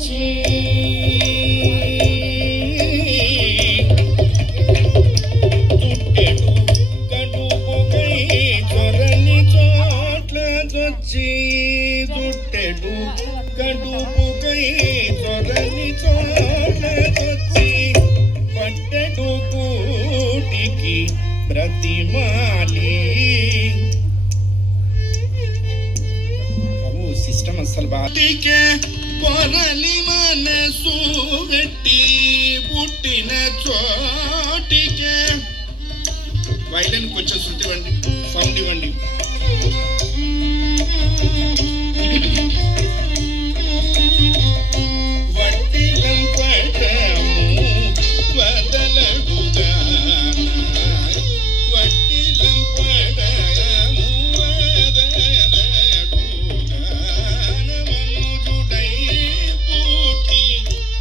వచ్చి చుట్టెడు కడుపుకై చొరని చోట్లకొచ్చి చుట్టెడు కడుపుకై చొరని చోట్లకొచ్చి పట్టెడు కూటికి బ్రతిమాలి. సిస్టమ్ అసలు బాటికే పొరలి మనసు పెట్టి పుట్టిన చోటికే. వైలెన్ కొంచెం శృతి ఇవ్వండి, సౌండ్ ఇవ్వండి. వడ్డిలం పడము వదలడుగా వడ్డిలం పడము వదలడుగా మనుజుడై పుట్టి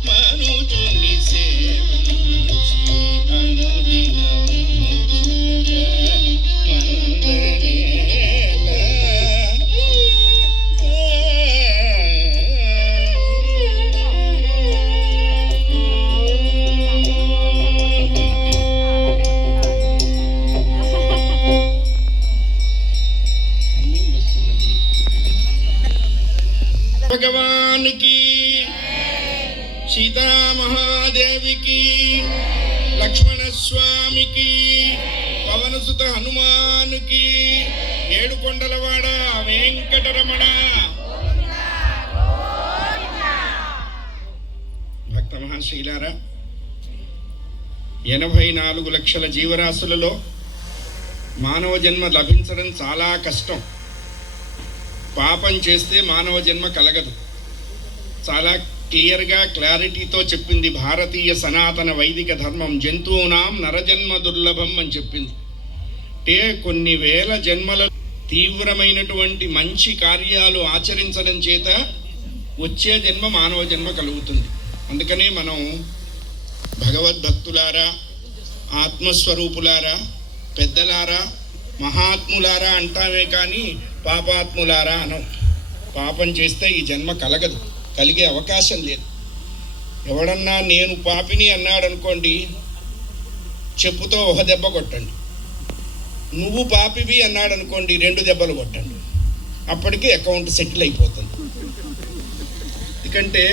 మనుజుని సేవించి భగవానికి, సీతామహాదేవికి, లక్ష్మణ స్వామికి, పవనసుత హనుమానుకి, ఏడుకొండలవాడ వెంకటరమణ. భక్త మహాశైలారా, 84 లక్షల జీవరాశులలో మానవ జన్మ లభించడం చాలా కష్టం. పాపం చేస్తే మానవ జన్మ కలగదు. చాలా క్లియర్గా క్లారిటీతో చెప్పింది భారతీయ సనాతన వైదిక ధర్మం. జంతువునాం నరజన్మ దుర్లభం అని చెప్పింది. అంటే కొన్ని వేల జన్మల తీవ్రమైనటువంటి మంచి కార్యాలు ఆచరించడం చేత వచ్చే జన్మ మానవ జన్మ కలుగుతుంది. అందుకనే మనం భగవద్భక్తులారా, ఆత్మస్వరూపులారా, పెద్దలారా, మహాత్ములారా అంటామే కానీ పాపాత్ములారా అనం. పాపం చేస్తే ఈ జన్మ కలగదు, కలిగే అవకాశం లేదు. ఎవడన్నా నేను పాపిని అన్నాడు అనుకోండి, చెప్పుతో ఒక దెబ్బ కొట్టండి. నువ్వు పాపివి అన్నాడు అనుకోండి, 2 దెబ్బలు కొట్టండి. అప్పటికి అకౌంట్ సెటిల్ అయిపోతుంది. ఎందుకంటే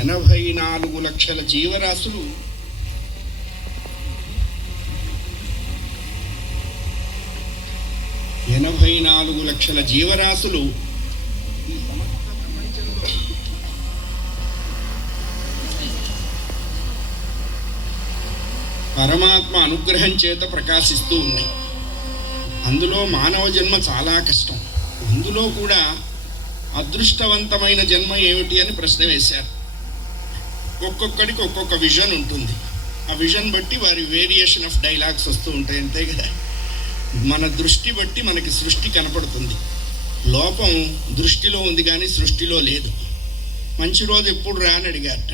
84 లక్షల జీవరాశులు 84 లక్షల జీవరాశులు ఈ సమస్త ప్రపంచంలో పరమాత్మ అనుగ్రహం చేత ప్రకాశిస్తూ ఉన్నాయి. అందులో మానవ జన్మ చాలా కష్టం. అందులో కూడా అదృష్టవంతమైన జన్మ ఏమిటి అని ప్రశ్న వేశారు. ఒక్కొక్కడికి ఒక్కొక్క విజన్ ఉంటుంది. ఆ విజన్ బట్టి వారి వేరియేషన్ ఆఫ్ డైలాగ్స్ వస్తూ ఉంటాయి. అంతే కదా, మన దృష్టి బట్టి మనకి సృష్టి కనపడుతుంది. లోపం దృష్టిలో ఉంది కానీ సృష్టిలో లేదు. మంచి రోజు ఎప్పుడు రా అని అడిగారట.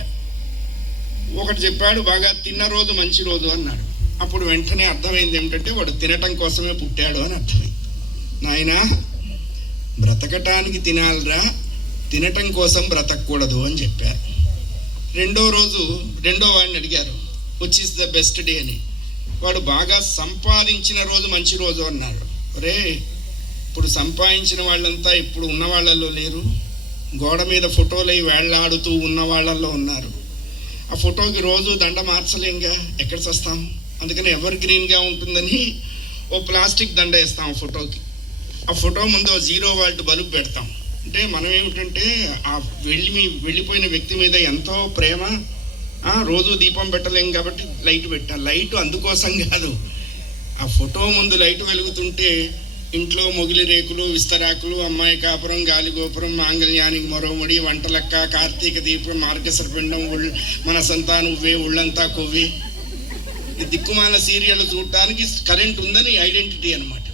ఒకటి చెప్పాడు, బాగా తిన్న రోజు మంచి రోజు అన్నాడు. అప్పుడు వెంటనే అర్థమైంది ఏమిటంటే వాడు తినటం కోసమే పుట్టాడు అని అర్థమైంది. నాయనా, బ్రతకటానికి తినాలిరా, తినటం కోసం బ్రతకూడదు అని చెప్పారు. రెండో వాడిని అడిగారు, which is the best day అని. వాడు బాగా సంపాదించిన రోజు మంచి రోజు అన్నాడు. ఒరే, ఇప్పుడు సంపాదించిన వాళ్ళంతా ఇప్పుడు ఉన్న వాళ్ళల్లో లేరు. గోడ మీద ఫోటోలు వేళ్లాడుతూ ఉన్న వాళ్ళల్లో ఉన్నారు. ఆ ఫోటోకి రోజు దండ మార్చలేంగా, ఎక్కడ చేస్తాం? అందుకని ఎవర్ గ్రీన్గా ఉంటుందని ఓ ప్లాస్టిక్ దండ వేస్తాం ఆ ఫోటోకి. ఆ ఫోటో ముందు 0 వాల్ట్ బల్బ్ పెడతాం. అంటే మనం ఏమిటంటే ఆ వెళ్ళిపోయిన వ్యక్తి మీద ఎంతో ప్రేమ. రోజు దీపం పెట్టలేం కాబట్టి లైట్ పెట్టాలి. లైట్ అందుకోసం కాదు, ఆ ఫోటో ముందు లైట్ వెలుగుతుంటే ఇంట్లో మొగిలి రేకులు, విస్తరాకులు, అమ్మాయి కాపురం, గాలిగోపురం, మాంగళ్యానికి మరోమడి, వంటలక్క, కార్తీక దీపం, మార్గశరపిండం, మన సంతా నువ్వే, ఒళ్ళంతా కొవ్వి, దిక్కుమాల సీరియల్ చూడటానికి కరెంట్ ఉందని ఐడెంటిటీ అనమాట.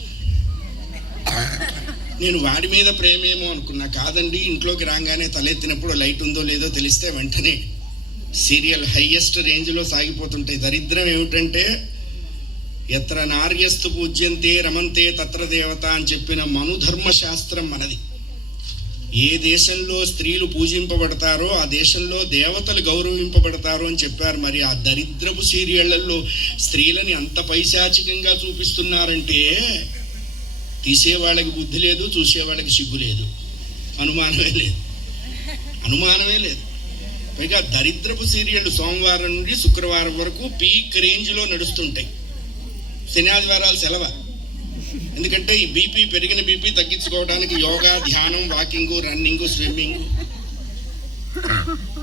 నేను వాడి మీద ప్రేమేమో అనుకున్నా. కాదండి, ఇంట్లోకి రాగానే తలెత్తినప్పుడు లైట్ ఉందో లేదో తెలిస్తే వెంటనే సీరియల్ హైయెస్ట్ రేంజ్లో సాగిపోతుంటాయి. దరిద్రం ఏమిటంటే ఎత్ర నార్యస్తు పూజ్యంతే రమంతే తత్ర దేవత అని చెప్పిన మనుధర్మ శాస్త్రం మనది. ఏ దేశంలో స్త్రీలు పూజింపబడతారో ఆ దేశంలో దేవతలు గౌరవింపబడతారు అని చెప్పారు. మరి ఆ దరిద్రపు సీరియళ్లలో స్త్రీలని అంత పైశాచికంగా చూపిస్తున్నారంటే తీసేవాళ్ళకి బుద్ధి లేదు, చూసేవాళ్ళకి సిగ్గు లేదు, అనుమానమే లేదు. పైగా దరిద్రపు సీరియళ్ళు సోమవారం నుండి శుక్రవారం వరకు పీక్ రేంజ్లో నడుస్తుంటాయి. శనివారాలు సెలవు. ఎందుకంటే ఈ బీపీ, పెరిగిన బీపీ తగ్గించుకోవడానికి యోగా, ధ్యానం, వాకింగ్, రన్నింగ్, స్విమ్మింగ్.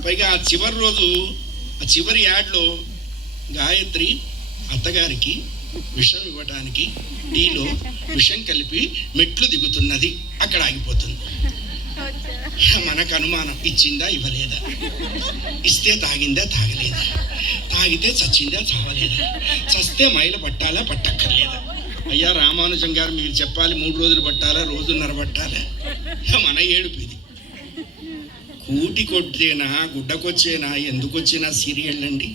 పైగా ఆ చివరి రోజు, ఆ చివరి యాడ్లో గాయత్రి అత్తగారికి విషం ఇవ్వడానికి టీలో విషం కలిపి మెట్లు దిగుతున్నది, అక్కడ ఆగిపోతుంది. మనకు అనుమానం, ఇచ్చిందా ఇవ్వలేదా, ఇస్తే తాగిందా తాగలేదా, తాగితే చచ్చిందా చావలేదా, చస్తే మైల పట్టాలా పట్టక్కర్లేదా. అయ్యా రామానుజం గారు మీరు చెప్పాలి, 3 రోజులు పట్టాలా, రోజున్నర పట్టాలా? మన ఏడుపు ఇది. కూటి కొట్టేనా, గుడ్డకొచ్చేనా, ఎందుకొచ్చినా సీరియల్ అండి.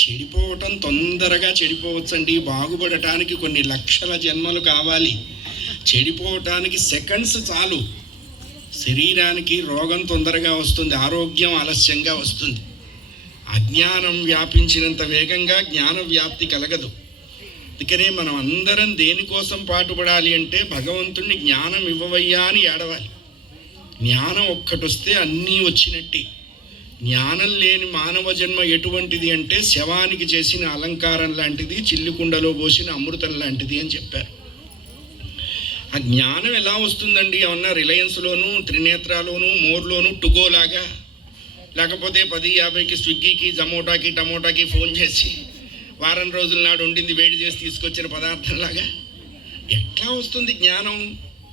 చెడిపోవటం తొందరగా చెడిపోవచ్చండి. బాగుపడటానికి కొన్ని లక్షల జన్మలు కావాలి. చెడిపోవటానికి సెకండ్స్ చాలు. శరీరానికి రోగం తొందరగా వస్తుంది, ఆరోగ్యం ఆలస్యంగా వస్తుంది. అజ్ఞానం వ్యాపించినంత వేగంగా జ్ఞాన వ్యాప్తి కలగదు. అందుకనే మనం అందరం దేనికోసం పాటుపడాలి అంటే భగవంతుణ్ణి జ్ఞానం ఇవ్వవయ్యా అని ఏడవాలి. జ్ఞానం ఒక్కటొస్తే అన్నీ వచ్చినట్టే. జ్ఞానం లేని మానవ జన్మ ఎటువంటిది అంటే శవానికి చేసిన అలంకారం లాంటిది, చిల్లికుండలో పోసిన అమృతం లాంటిది అని చెప్పారు. ఆ జ్ఞానం ఎలా వస్తుందండి? ఏమన్నా రిలయన్స్లోను, త్రినేత్రాలోను, మోర్లోను టుగోలాగా, లేకపోతే 10:50కి స్విగ్గీకి, జొమాటోకి, టమోటాకి ఫోన్ చేసి వారం రోజుల నాడు వండింది వేడి చేసి తీసుకొచ్చిన పదార్థంలాగా ఎట్లా వస్తుంది జ్ఞానం?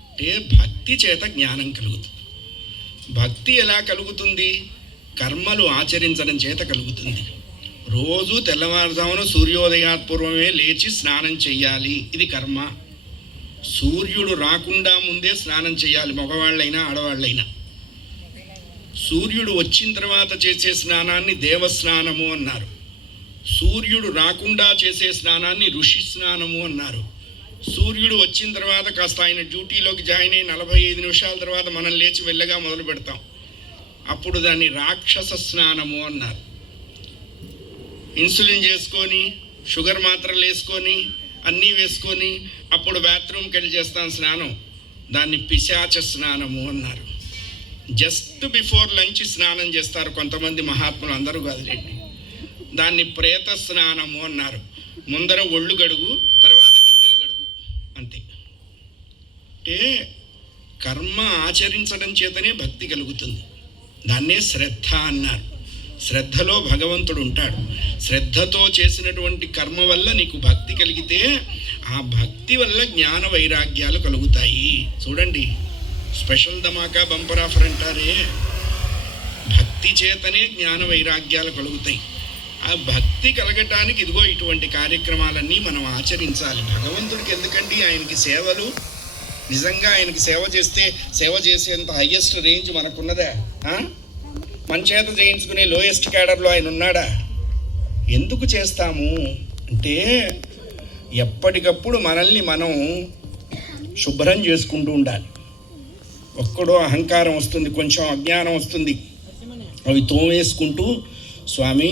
అంటే భక్తి చేత జ్ఞానం కలుగుతుంది. భక్తి ఎలా కలుగుతుంది? కర్మలు ఆచరించడం చేత కలుగుతుంది. రోజు తెల్లవారుజామున సూర్యోదయాత్పూర్వమే లేచి స్నానం చెయ్యాలి, ఇది కర్మ. సూర్యుడు రాకుండా ముందే స్నానం చేయాలి, మగవాళ్ళైనా ఆడవాళ్ళైనా. సూర్యుడు వచ్చిన తర్వాత చేసే స్నానాన్ని దేవస్నానము అన్నారు. సూర్యుడు రాకుండా చేసే స్నానాన్ని ఋషి స్నానము అన్నారు. సూర్యుడు వచ్చిన తర్వాత కాస్త ఆయన డ్యూటీలోకి జాయిన్ అయ్యి 45 నిమిషాల తర్వాత మనం లేచి వెళ్ళగా మొదలు పెడతాం, అప్పుడు దాన్ని రాక్షస స్నానము అన్నారు. ఇన్సులిన్ చేసుకొని, షుగర్ మాత్రలు వేసుకొని, అన్నీ వేసుకొని అప్పుడు బాత్రూమ్కి వెళ్ళి చేస్తాం స్నానం, దాన్ని పిశాచ స్నానము అన్నారు. జస్ట్ బిఫోర్ లంచ్ స్నానం చేస్తారు కొంతమంది మహాత్ములు, అందరూ కాదులేండి. దాన్ని ప్రేత స్నానము అన్నారు. ముందర ఒళ్ళు గడుగు, తర్వాత గిన్నెలు గడుగు, అంతే. అంటే కర్మ ఆచరించడం చేతనే భక్తి కలుగుతుంది. దాన్నే శ్రద్ధ అన్నారు. శ్రద్ధలో భగవంతుడు ఉంటాడు. శ్రద్ధతో చేసినటువంటి కర్మ వల్ల నీకు భక్తి కలిగితే ఆ భక్తి వల్ల జ్ఞాన వైరాగ్యాలు కలుగుతాయి. చూడండి, స్పెషల్ ధమాకా బంపర్ ఆఫర్ అంటారే, భక్తి చేతనే జ్ఞాన వైరాగ్యాలు కలుగుతాయి. ఆ భక్తి కలగటానికి ఇదిగో ఇటువంటి కార్యక్రమాలన్నీ మనం ఆచరించాలి. భగవంతుడికి ఎందుకండి, ఆయనకి సేవలు, నిజంగా ఆయనకి సేవ చేస్తే సేవ చేసేంత హయ్యెస్ట్ రేంజ్ మనకున్నదా? మన చేత చేయించుకునే లోయెస్ట్ క్యాడర్లో ఆయన ఉన్నాడా? ఎందుకు చేస్తాము అంటే ఎప్పటికప్పుడు మనల్ని మనం శుభ్రం చేసుకుంటూ ఉండాలి. ఒక్కడో అహంకారం వస్తుంది, కొంచెం అజ్ఞానం వస్తుంది, అవి తోమేసుకుంటూ స్వామి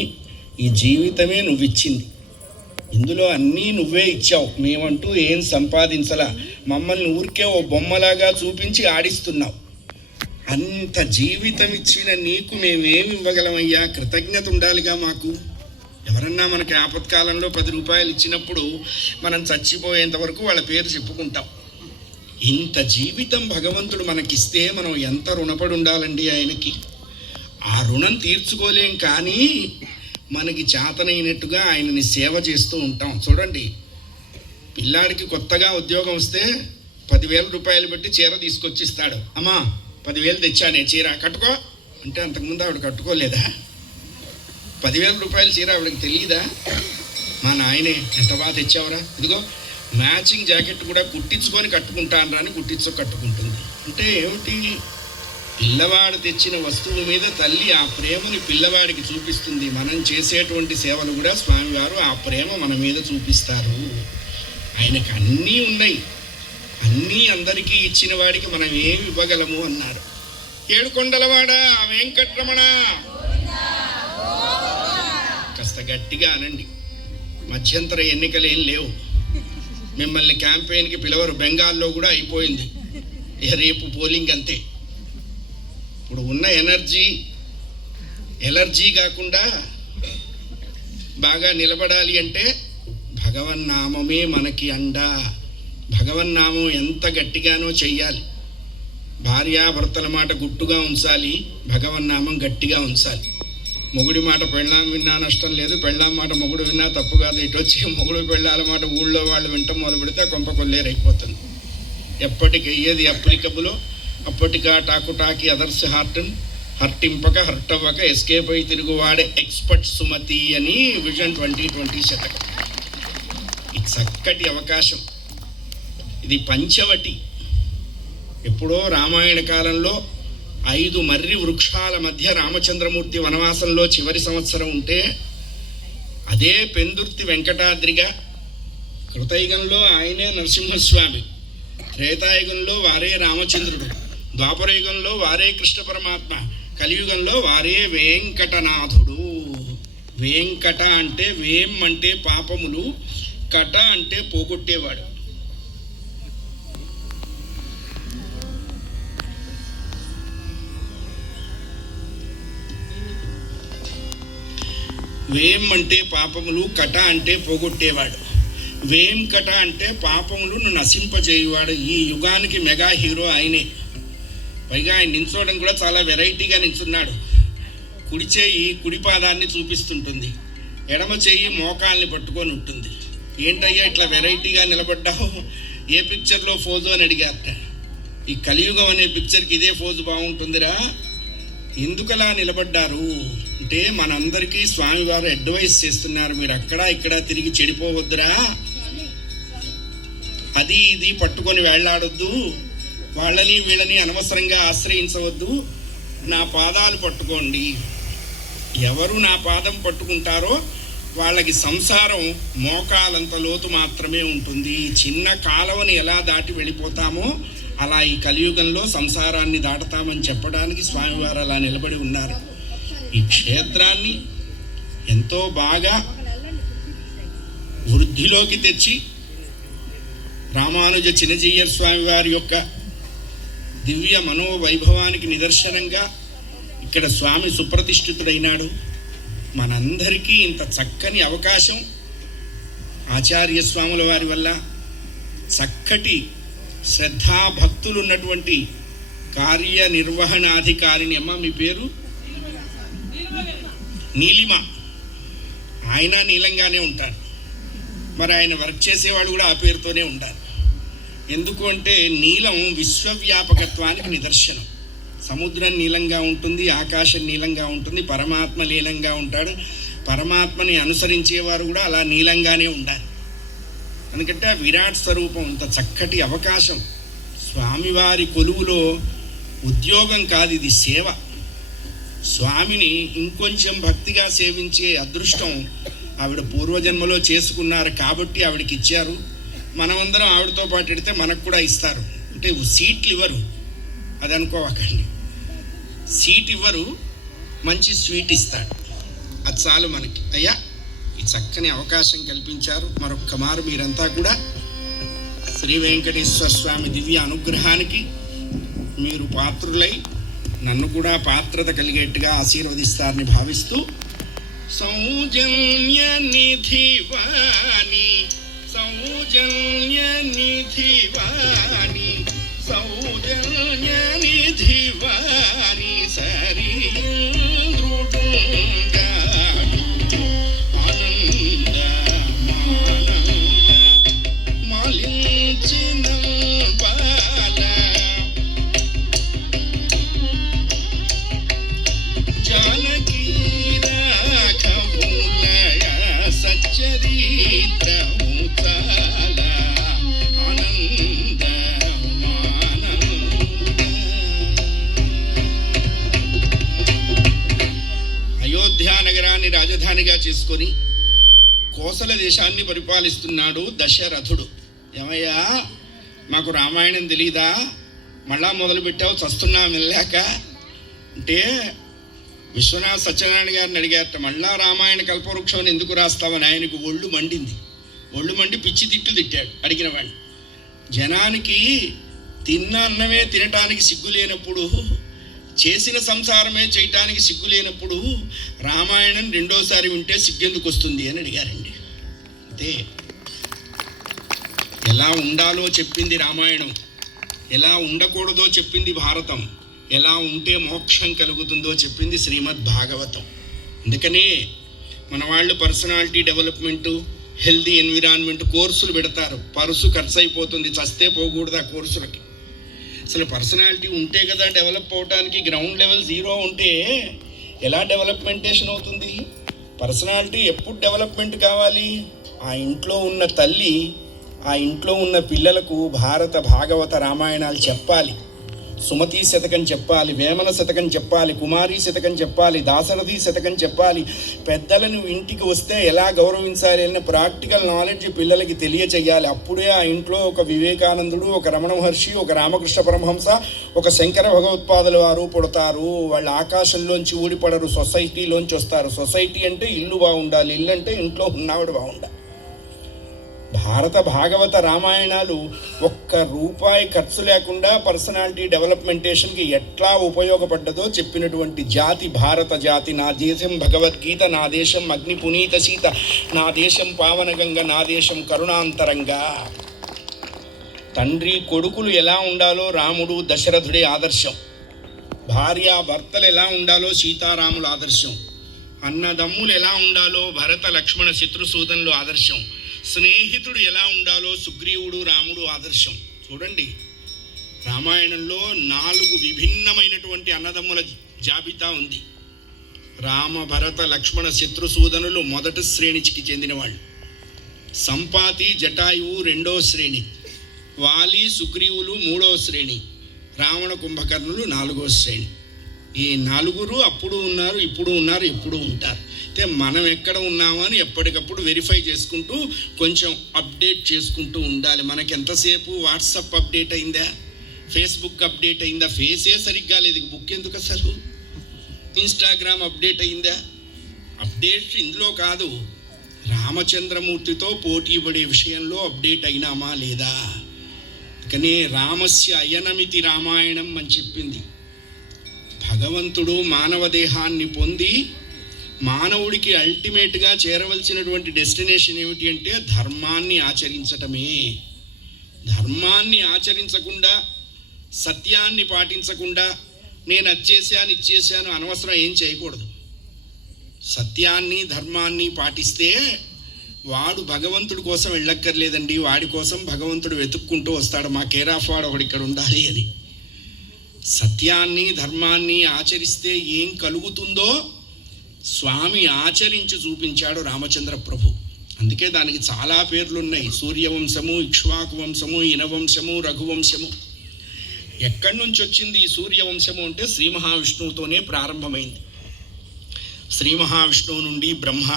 ఈ జీవితమే నువ్వు ఇచ్చింది, ఇందులో అన్నీ నువ్వే ఇచ్చావు, మేమంటూ ఏం సంపాదించలా, మమ్మల్ని ఊరికే ఓ బొమ్మలాగా చూపించి ఆడిస్తున్నావు, అంత జీవితం ఇచ్చిన నీకు మేమేమి ఇవ్వగలమయ్యా, కృతజ్ఞత ఉండాలిగా మాకు. ఎవరన్నా మనకి ఆపత్కాలంలో 10 రూపాయలు ఇచ్చినప్పుడు మనం చచ్చిపోయేంత వరకు వాళ్ళ పేరు చెప్పుకుంటాం. ఇంత జీవితం భగవంతుడు మనకిస్తే మనం ఎంత రుణపడి ఉండాలండి ఆయనకి. ఆ రుణం తీర్చుకోలేం, కానీ మనకి చేతనైనట్టుగా ఆయనని సేవ చేస్తూ ఉంటాం. చూడండి, పిల్లాడికి కొత్తగా ఉద్యోగం వస్తే 10,000 రూపాయలు పెట్టి చీర తీసుకొచ్చిస్తాడు. అమ్మా 10,000 తెచ్చానే, చీర కట్టుకో అంటే అంతకుముందు ఆవిడ కట్టుకోలేదా? 10,000 రూపాయల చీర ఆవిడకి తెలియదా? మా నాయనే ఎంత బాగా తెచ్చావురా, ఇదిగో మ్యాచింగ్ జాకెట్ కూడా కుట్టించుకొని కట్టుకుంటాను అని కట్టుకుంటుంది. అంటే ఏమిటి? పిల్లవాడు తెచ్చిన వస్తువు మీద తల్లి ఆ ప్రేమని పిల్లవాడికి చూపిస్తుంది. మనం చేసేటువంటి సేవలు కూడా స్వామివారు ఆ ప్రేమ మన మీద చూపిస్తారు. ఆయనకు అన్నీ ఉన్నాయి, అన్నీ అందరికీ ఇచ్చిన వాడికి మనం ఏమి ఇవ్వగలము అన్నారు. ఏడుకొండలవాడ వెంకటరమణ, కాస్త గట్టిగా అనండి. మధ్యంతర ఎన్నికలు ఏం లేవు, మిమ్మల్ని క్యాంపెయిన్కి పిలవరు. బెంగాల్లో కూడా అయిపోయింది, రేపు పోలింగ్ అంతే. ఇప్పుడు ఉన్న ఎలర్జీ కాకుండా బాగా నిలబడాలి అంటే భగవన్నామమే మనకి అండ. భగవన్నామం ఎంత గట్టిగానో చెయ్యాలి. భార్యాభర్తల మాట గుట్టుగా ఉంచాలి, భగవన్నామం గట్టిగా ఉంచాలి. మొగుడి మాట పెళ్ళాం విన్నా నష్టం లేదు, పెళ్ళాం మాట మొగుడు విన్నా తప్పు కాదు. ఇటు వచ్చి మొగుడు పెళ్ళాల మాట ఊళ్ళో వాళ్ళు వింటం మొదలు పెడితే కొంప కొల్లేరైపోతుంది. ఎప్పటికి అయ్యేది అప్లికబులో అప్పటికా టాకుటాకి అదర్స్ హర్టింపక హర్టవ్వక ఎస్కేప్ అయి తిరుగువాడే ఎక్స్పర్ట్ సుమతి అని విజన్ 2020 శతకం. ఇది చక్కటి అవకాశం. ఇది పంచవటి. ఎప్పుడో రామాయణ కాలంలో 5 మర్రి వృక్షాల మధ్య రామచంద్రమూర్తి వనవాసంలో చివరి సంవత్సరం ఉంటే అదే పెందుర్తి వెంకటాద్రిగా, కృతయుగంలో ఆయనే నరసింహస్వామి, త్రేతాయుగంలో వారే రామచంద్రుడు, ద్వాపరయుగంలో వారే కృష్ణ పరమాత్మ, కలియుగంలో వారే వెంకటనాథుడు. వెంకట అంటే వేం అంటే పాపములు, కట అంటే పోగొట్టేవాడు. వేం అంటే పాపములు, కట అంటే పోగొట్టేవాడు. వేం కట అంటే పాపములను నశింపజేయువాడు. ఈ యుగానికి మెగా హీరో ఆయనే. పైగా ఆయన నించోవడం కూడా చాలా వెరైటీగా నించున్నాడు. కుడి చేయి కుడి పాదాన్ని చూపిస్తుంటుంది, ఎడమ చేయి మోకాల్ని పట్టుకొని ఉంటుంది. ఏంటయ్యా ఇట్లా వెరైటీగా నిలబడ్డావు, ఏ పిక్చర్లో ఫోజు అని అడిగారట. ఈ కలియుగం అనే పిక్చర్కి ఇదే ఫోజు బాగుంటుందిరా, ఎందుకలా నిలబడ్డారు అంటే మనందరికీ స్వామివారు అడ్వైస్ చేస్తున్నారు, మీరు అక్కడ ఇక్కడ తిరిగి చెడిపోవద్దురా, అది ఇది పట్టుకొని వేళ్లాడొద్దు, వాళ్ళని వీళ్ళని అనవసరంగా ఆశ్రయించవద్దు, నా పాదాలు పట్టుకోండి. ఎవరు నా పాదం పట్టుకుంటారో వాళ్ళకి సంసారం మోకాలంత లోతు మాత్రమే ఉంటుంది. చిన్న కాలవని ఎలా దాటి వెళ్ళిపోతామో అలా ఈ కలియుగంలో సంసారాన్ని దాటుతామని చెప్పడానికి స్వామివారు అలా నిలబడి ఉన్నారు. ఈ క్షేత్రాన్ని ఎంతో బాగా వృద్ధిలోకి తెచ్చి రామానుజ చినజీయర్ స్వామి వారి యొక్క దివ్య మనోవైభవానికి నిదర్శనంగా ఇక్కడ స్వామి సుప్రతిష్ఠితుడైనాడు. మనందరికీ ఇంత చక్కని అవకాశం ఆచార్య స్వాముల వారి వల్ల, చక్కటి శ్రద్ధాభక్తులు ఉన్నటువంటి కార్యనిర్వహణాధికారిని. అమ్మ మీ పేరు? నీలిమ. ఆయన నీలంగానే ఉంటారు, మరి ఆయన వర్క్ చేసేవాడు కూడా ఆ పేరుతోనే ఉంటారు. ఎందుకు అంటే నీలం విశ్వవ్యాపకత్వానికి నిదర్శనం. సముద్రం నీలంగా ఉంటుంది, ఆకాశం నీలంగా ఉంటుంది, పరమాత్మ నీలంగా ఉంటాడు. పరమాత్మని అనుసరించేవారు కూడా అలా నీలంగానే ఉండాలి. ఎందుకంటే విరాట్ స్వరూపం. ఇంత చక్కటి అవకాశం స్వామివారి కొలువులో ఉద్యోగం కాదు, ఇది సేవ. స్వామిని ఇంకొంచెం భక్తిగా సేవించే అదృష్టం ఆవిడ పూర్వజన్మలో చేసుకున్నారు కాబట్టి ఆవిడకి ఇచ్చారు. మనమందరం ఆవిడతో పాటు ఎడితే మనకు కూడా ఇస్తారు. అంటే సీట్లు ఇవ్వరు, అది అనుకోవకండి. సీట్ ఇవ్వరు, మంచి స్వీట్ ఇస్తాడు, అది చాలు మనకి. అయ్యా ఈ చక్కని అవకాశం కల్పించారు. మరొక్క మారు మీరంతా కూడా శ్రీ వెంకటేశ్వర స్వామి దివ్య అనుగ్రహానికి మీరు పాత్రులై నన్ను కూడా పాత్రత కలిగేట్టుగా ఆశీర్వదిస్తారని భావిస్తూ, సౌజన్య నిధివాణి సౌజన్య నిధివాణి సౌజన్య నిధివాణి సరీంద్రుడు ఆనంద మాలించిన బాల జానకీ రాఘవులయ సచ్చరిత్రము చాలా ఆనంద అయోధ్యా నగరాన్ని రాజధానిగా చేసుకొని కోసల దేశాన్ని పరిపాలిస్తున్నాడు దశరథుడు. ఏమయ్యా మాకు రామాయణం తెలీదా, మళ్ళా మొదలుపెట్టావు, చస్తున్నాం వెళ్ళాక అంటే విశ్వనాథ్ సత్యనారాయణ గారిని అడిగారట, మళ్ళా రామాయణ కల్పవృక్షం ఎందుకు రాస్తావని. ఆయనకు ఒళ్ళు మండింది. ఒళ్ళు మండి పిచ్చి తిట్లు తిట్టాడు అడిగిన వాడిని. జనానికి తిన్న అన్నమే తినటానికి సిగ్గు లేనప్పుడు, చేసిన సంసారమే చేయటానికి సిగ్గు లేనప్పుడు రామాయణం రెండోసారి వింటే సిగ్గెందుకు వస్తుంది అని అడిగారండి. అంతే. ఎలా ఉండాలో చెప్పింది రామాయణం, ఎలా ఉండకూడదో చెప్పింది భారతం, ఎలా ఉంటే మోక్షం కలుగుతుందో చెప్పింది శ్రీమద్ భాగవతం. అందుకనే మన వాళ్ళు పర్సనాలిటీ డెవలప్మెంటు, హెల్దీ ఎన్విరాన్మెంట్ కోర్సులు పెడతారు. పర్సు ఖర్చు అయిపోతుంది, చస్తే పోకూడదు ఆ కోర్సులకి. అసలు పర్సనాలిటీ ఉంటే కదా డెవలప్ అవడానికి. గ్రౌండ్ లెవెల్ జీరో ఉంటే ఎలా డెవలప్మెంటేషన్ అవుతుంది? పర్సనాలిటీ ఎప్పుడు డెవలప్మెంట్ కావాలి? ఆ ఇంట్లో ఉన్న తల్లి ఆ ఇంట్లో ఉన్న పిల్లలకు భారత భాగవత రామాయణాలు చెప్పాలి. సుమతి శతకం చెప్పాలి, వేమన శతకం చెప్పాలి, కుమారి శతకం చెప్పాలి, దాశరథి శతకం చెప్పాలి. పెద్దలను ఇంటికి వస్తే ఎలా గౌరవించాలి అనే ప్రాక్టికల్ నాలెడ్జ్ పిల్లలకి తెలియచేయాలి. అప్పుడే ఆ ఇంట్లో ఒక వివేకానందుడు, ఒక రమణ మహర్షి, ఒక రామకృష్ణ పరమహంస, ఒక శంకర భగవత్పాదుల వారు పుడతారు. వాళ్ళు ఆకాశంలోంచి ఊడిపడరు, సొసైటీలోంచి వస్తారు. సొసైటీ అంటే ఇల్లు బాగుండాలి, ఇల్లు అంటే ఇంట్లో ఉన్నవాడు బాగుండాలి. భారత భాగవత రామాయణాలు ఒక్క రూపాయి ఖర్చు లేకుండా పర్సనాలిటీ డెవలప్మెంటేషన్కి ఎట్లా ఉపయోగపడ్డదో చెప్పినటువంటి జాతి భారత జాతి. నా దేశం భగవద్గీత, నా దేశం అగ్ని పునీత సీత, నా దేశం పావనగంగ, నా దేశం కరుణాంతరంగా. తండ్రి కొడుకులు ఎలా ఉండాలో రాముడు దశరథుడే ఆదర్శం. భార్య భర్తలు ఎలా ఉండాలో సీతారాములు ఆదర్శం. అన్నదమ్ములు ఎలా ఉండాలో భరత లక్ష్మణ శత్రుసూదనులు ఆదర్శం. స్నేహితుడు ఎలా ఉండాలో సుగ్రీవుడు రాముడు ఆదర్శం. చూడండి, రామాయణంలో 4 విభిన్నమైనటువంటి అన్నదమ్ముల జాబితా ఉంది. రామ భరత లక్ష్మణ శత్రుసూదనులు మొదటి శ్రేణికి చెందిన వాళ్ళు. సంపాతి జటాయువు 2వ శ్రేణి, వాలి సుగ్రీవులు 3వ శ్రేణి, రావణ కుంభకర్ణులు 4వ శ్రేణి. ఈ 4 అప్పుడు ఉన్నారు, ఇప్పుడు ఉన్నారు, ఎప్పుడు ఉంటారు. అయితే మనం ఎక్కడ ఉన్నామని ఎప్పటికప్పుడు వెరిఫై చేసుకుంటూ కొంచెం అప్డేట్ చేసుకుంటూ ఉండాలి. మనకి ఎంతసేపు వాట్సాప్ అప్డేట్ అయిందా, ఫేస్బుక్ అప్డేట్ అయిందా? ఫేసే సరిగ్గా లేదు, బుక్ ఎందుకు అసలు? ఇన్స్టాగ్రామ్ అప్డేట్ అయిందా? అప్డేట్ ఇందులో కాదు, రామచంద్రమూర్తితో పోటీ పడే విషయంలో అప్డేట్ అయినామా లేదా? కానీ రామస్య అయనమితి రామాయణం అని చెప్పింది. భగవంతుడు మానవ దేహాన్ని పొంది మానవుడికి అల్టిమేట్గా చేరవలసినటువంటి డెస్టినేషన్ ఏమిటి అంటే ధర్మాన్ని ఆచరించటమే. ధర్మాన్ని ఆచరించకుండా, సత్యాన్ని పాటించకుండా నేను అచ్చేసాను ఇచ్చేసాను అనవసరం ఏం చేయకూడదు. సత్యాన్ని ధర్మాన్ని పాటిస్తే వాడు భగవంతుడి కోసం వెళ్ళక్కర్లేదండి, వాడి కోసం భగవంతుడు వెతుక్కుంటూ వస్తాడు. మా కేర్ ఆఫ్ వాడు ఒకడు ఇక్కడ ఉండాలి అని. సత్యాన్ని ధర్మాన్ని ఆచరిస్తే ఏం కలుగుతుందో స్వామి ఆచరించి చూపించాడు రామచంద్ర ప్రభు. అందుకే దానికి చాలా పేర్లు ఉన్నాయి. సూర్యవంశము, ఇక్ష్వాకు వంశము, ఇనవంశము, రఘువంశము. ఎక్కడి నుంచి వచ్చింది ఈ సూర్యవంశము అంటే శ్రీ మహావిష్ణువుతోనే ప్రారంభమైంది. శ్రీ మహావిష్ణువు నుండి బ్రహ్మ,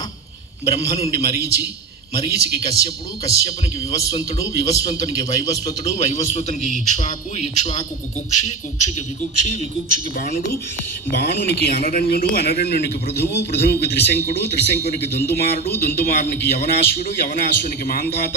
బ్రహ్మ నుండి మరీచి, మరీచికి కశ్యపుడు, కశ్యపునికి వివస్వంతుడు, వివస్వంతునికి వైవస్వతుడు, వైవస్వతునికి ఇక్ష్వాకు, ఇక్ష్వాకుకు కుక్షి, కుక్షికి వికుక్షి, వికుక్షికి బాణుడు, బాణునికి అనరణ్యుడు, అనరణ్యునికి పృథువు, పృథువుకి త్రిశంకుడు, త్రిశంకునికి దుందుమారుడు, దుందుమారునికి యవనాశ్వుడు, యవనాశ్వునికి మాంధాత,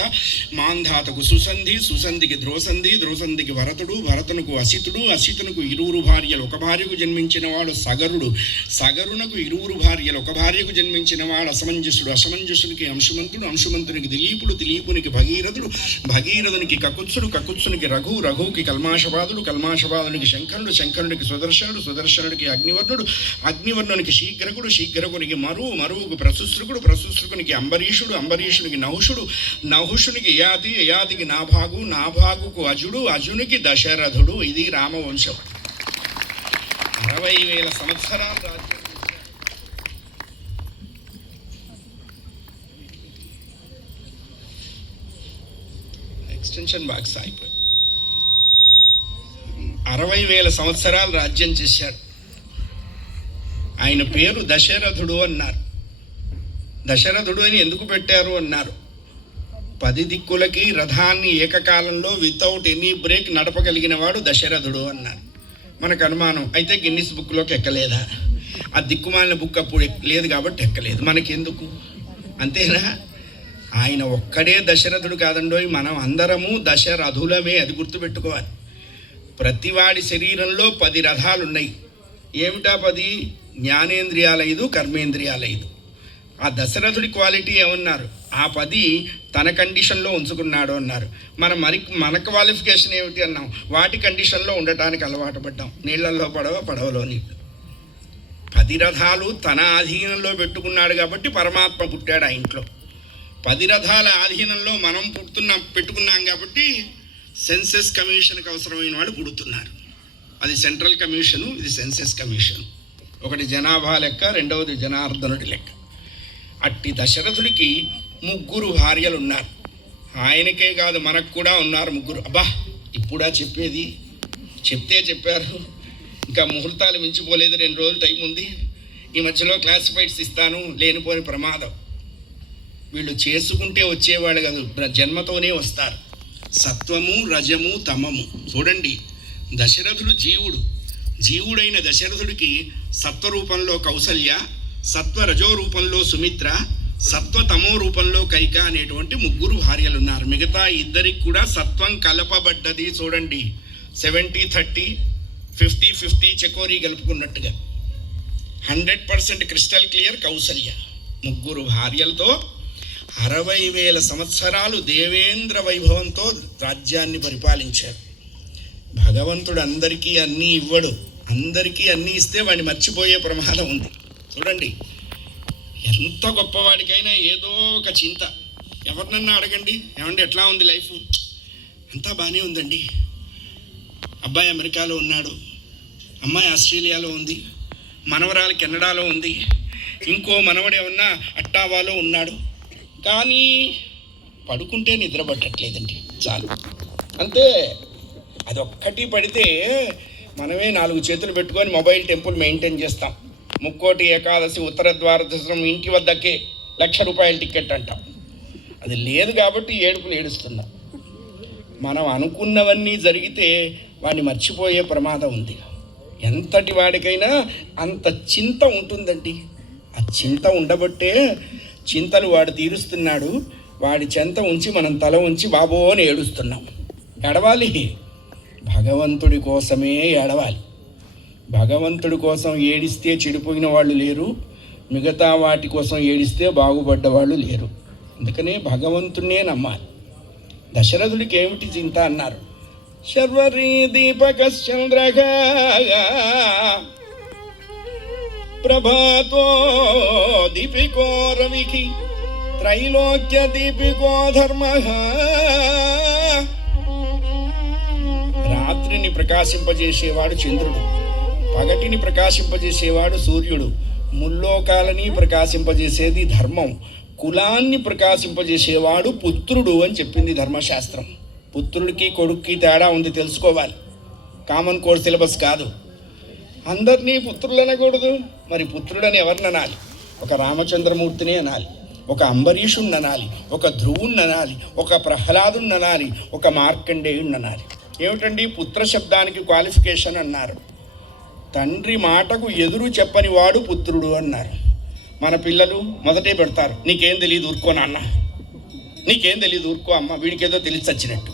మాంధాతకు సుసంధి, సుసంధికి ద్రోసంధి, ద్రోసంధికి భరతుడు, భరతునకు అసితుడు, అసితునకు 2 భార్యలు, ఒక భార్యకు జన్మించిన వాడు సగరుడు, సగరునకు 2 భార్యలు, ఒక భార్యకు జన్మించిన వాడు అసమంజసుడు, అసమంజసునికి అంశుమంతుడు, అంశుమంతునికి దిలీపుడు, దిలీపునికి భగీరథుడు, భగీరథునికి కకుత్సుడు, కకుత్సునికి రఘు, రఘువుకి కల్మాషపాదుడు, కల్మాషపాదునికి శంకరుడు, శంకరునికి సుదర్శనుడు, సుదర్శనుడికి అగ్నివర్ణుడు, అగ్నివర్ణునికి శీఘ్రకుడు, శీఘ్రకునికి మరువు, మరువుకు ప్రశుశ్రుకుడు, ప్రశుశ్రుకునికి అంబరీషుడు, అంబరీషునికి నహుషుడు, నహుషునికి యయాతి, యయాతికి నాభాగు, నాభాగుకు అజుడు, అజునికి దశరథుడు. ఇది రామవంశం. 60,000 సంవత్సరాలు రాజ్యం. ఎక్స్టెన్షన్ బాక్స్ అయిపోయి 60,000 సంవత్సరాలు రాజ్యం చేశాడు. ఆయన పేరు దశరథుడు అన్నారు. దశరథుడు అని ఎందుకు పెట్టారు అన్నారు. 10 దిక్కులకి రథాన్ని ఏకకాలంలో వితౌట్ ఎనీ బ్రేక్ నడపగలిగిన వాడు దశరథుడు అన్నారు. మనకు అనుమానం, అయితే గిన్నిస్ బుక్లోకి ఎక్కలేదా? ఆ దిక్కుమాలిన బుక్ అప్పుడు లేదు కాబట్టి ఎక్కలేదు, మనకెందుకు? అంతేనా? ఆయన ఒక్కడే దశరథుడు కాదండోయ్, మనం అందరము దశరథులమే, అది గుర్తుపెట్టుకోవాలి. ప్రతివాడి శరీరంలో 10 రథాలు ఉన్నాయి. ఏమిటా 10? జ్ఞానేంద్రియాల 5, కర్మేంద్రియాల 5. ఆ దశరథుడి క్వాలిటీ ఏమన్నారు? ఆ 10 తన కండిషన్లో ఉంచుకున్నాడు అన్నారు. మన క్వాలిఫికేషన్ ఏమిటి అన్నాం? వాటి కండిషన్లో ఉండటానికి అలవాటు పడ్డాం. నీళ్లలో పడవలో నీళ్ళు. 10 రథాలు తన ఆధీనంలో పెట్టుకున్నాడు కాబట్టి పరమాత్మ పుట్టాడు ఆ ఇంట్లో. 10 రథాల ఆధీనంలో మనం పెట్టుకున్నాం కాబట్టి సెన్సెస్ కమిషన్కి అవసరమైన వాళ్ళు పుడుతున్నారు. అది సెంట్రల్ కమిషను, ఇది సెన్సెస్ కమిషన్. ఒకటి జనాభా లెక్క, రెండవది జనార్దనుడి లెక్క. అట్టి దశరథుడికి 3 భార్యలు ఉన్నారు. ఆయనకే కాదు, మనకు కూడా ఉన్నారు 3. అబ్బా, ఇప్పుడా చెప్పేది? చెప్తే చెప్పారు, ఇంకా ముహూర్తాలు మించిపోలేదు, 2 రోజులు టైం ఉంది. ఈ మధ్యలో క్లాసిఫైడ్స్ ఇస్తాను, లేనిపోని ప్రమాదం. వీళ్ళు చేసుకుంటే వచ్చేవాళ్ళు కాదు, జన్మతోనే వస్తారు. సత్వము, రజము, తమము. చూడండి, దశరథుడు జీవుడైన దశరథుడికి సత్వరూపంలో కౌసల్య, సత్వరజో రూపంలో సుమిత్ర, సత్వతమో రూపంలో కైక అనేటువంటి 3 భార్యలు ఉన్నారు. మిగతా 2రికి కూడా సత్వం కలపబడ్డది. చూడండి, 70-30, 50-50 చకోరీ కలుపుకున్నట్టుగా 100% క్రిస్టల్ క్లియర్ కౌసల్య. 3 భార్యలతో 60,000 సంవత్సరాలు దేవేంద్ర వైభవంతో రాజ్యాన్ని పరిపాలించారు. భగవంతుడు అందరికీ అన్నీ ఇవ్వడు. అందరికీ అన్నీ ఇస్తే వాడిని మర్చిపోయే ప్రమాదం ఉంది. చూడండి, ఎంత గొప్పవాడికైనా ఏదో ఒక చింత. ఎవరినన్నా అడగండి, ఏమండి ఎట్లా ఉంది లైఫ్? అంతా బాగానే ఉందండి. అబ్బాయి అమెరికాలో ఉన్నాడు, అమ్మాయి ఆస్ట్రేలియాలో ఉంది, మనవరాలు కెనడాలో ఉంది, ఇంకో మనవడు ఏమన్నా అట్టావాలో ఉన్నాడు. కానీ పడుకుంటే నిద్ర పట్టట్లేదండి, చాలు అంతే. అదొక్కటి పడితే మనమే 4 చేతులు పెట్టుకొని మొబైల్ టెంపుల్ మెయింటైన్ చేస్తాం. ముక్కోటి ఏకాదశి ఉత్తర ద్వారదర్శనం ఇంటి వద్దకే ₹1,00,000 టికెట్ అంటాం. అది లేదు కాబట్టి ఏడుపులు ఏడుస్తున్నాం. మనం అనుకున్నవన్నీ జరిగితే వాడిని మర్చిపోయే ప్రమాదం ఉంది. ఎంతటి వాడికైనా అంత చింత ఉంటుందండి. ఆ చింత ఉండబట్టే చింతలు వాడు తీరుస్తున్నాడు. వాడి చెంత ఉంచి మనం తల ఉంచి బాబో అని ఏడుస్తున్నాం. ఏడవాలి, భగవంతుడి కోసమే ఏడవాలి. భగవంతుడి కోసం ఏడిస్తే చెడిపోయిన వాళ్ళు లేరు, మిగతా వాటి కోసం ఏడిస్తే బాగుపడ్డ వాళ్ళు లేరు. అందుకనే భగవంతుడినే నమ్మాలి. దశరథుడికి ఏమిటి చింత అన్నారు? శర్వరీ దీపకశ్చంద్రగా ప్రభాతో దీపికో రవికి త్రైలోక్య దీపికో ధర్మ. రాత్రిని ప్రకాశింపజేసేవాడు చంద్రుడు, పగటిని ప్రకాశింపజేసేవాడు సూర్యుడు, ముల్లోకాలని ప్రకాశింపజేసేది ధర్మం, కులాన్ని ప్రకాశింపజేసేవాడు పుత్రుడు అని చెప్పింది ధర్మశాస్త్రం. పుత్రుడికి కొడుక్కి తేడా ఉంది, తెలుసుకోవాలి. కామన్ కోడ్ సిలబస్ కాదు. అందరినీ పుత్రులు అనకూడదు. మరి పుత్రుడని ఎవరిని అనాలి? ఒక రామచంద్రమూర్తిని అనాలి, ఒక అంబరీషుణ్ణి అనాలి, ఒక ధ్రువుణ్ణి అనాలి, ఒక ప్రహ్లాదుని అనాలి, ఒక మార్కండేయుణ్ణి అనాలి. ఏమిటండి పుత్ర శబ్దానికి క్వాలిఫికేషన్ అన్నారు? తండ్రి మాటకు ఎదురు చెప్పని వాడు పుత్రుడు అన్నారు. మన పిల్లలు మొదటే పెడతారు, నీకేం తెలియదు ఊరుకో నాన్న, నీకేం తెలియదు ఊరుకో అమ్మ, వీడికేదో తెలిసి చచ్చినట్టు.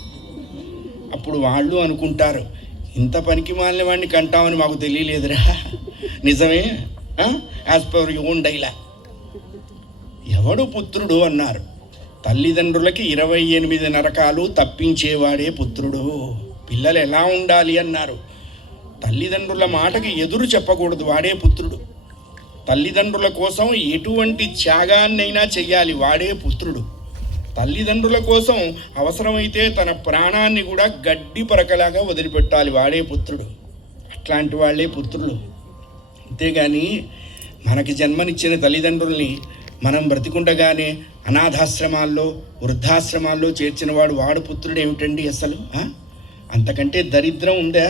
అప్పుడు వాళ్ళు అనుకుంటారు, ఇంత పనికి మాలిన వాడిని కంటామని మాకు తెలియలేదురా. నిజమే, యాజ్ పర్ యువర్ డైలాగ్. ఎవడు పుత్రుడు అన్నారు? తల్లిదండ్రులకి 28 నరకాలు తప్పించేవాడే పుత్రుడు. పిల్లలు ఎలా ఉండాలి అన్నారు? తల్లిదండ్రుల మాటకి ఎదురు చెప్పకూడదు, వాడే పుత్రుడు. తల్లిదండ్రుల కోసం ఎటువంటి త్యాగాన్నైనా చెయ్యాలి, వాడే పుత్రుడు. తల్లిదండ్రుల కోసం అవసరమైతే తన ప్రాణాన్ని కూడా గడ్డి పరకలాగా వదిలిపెట్టాలి, వాడే పుత్రుడు. అట్లాంటి వాళ్ళే పుత్రులు. అంతేగాని మనకి జన్మనిచ్చిన తల్లిదండ్రుల్ని మనం బ్రతికుండగానే అనాథాశ్రమాల్లో వృద్ధాశ్రమాల్లో చేర్చిన వాడు పుత్రుడు ఏమిటండి అసలు? అంతకంటే దరిద్రం ఉందా?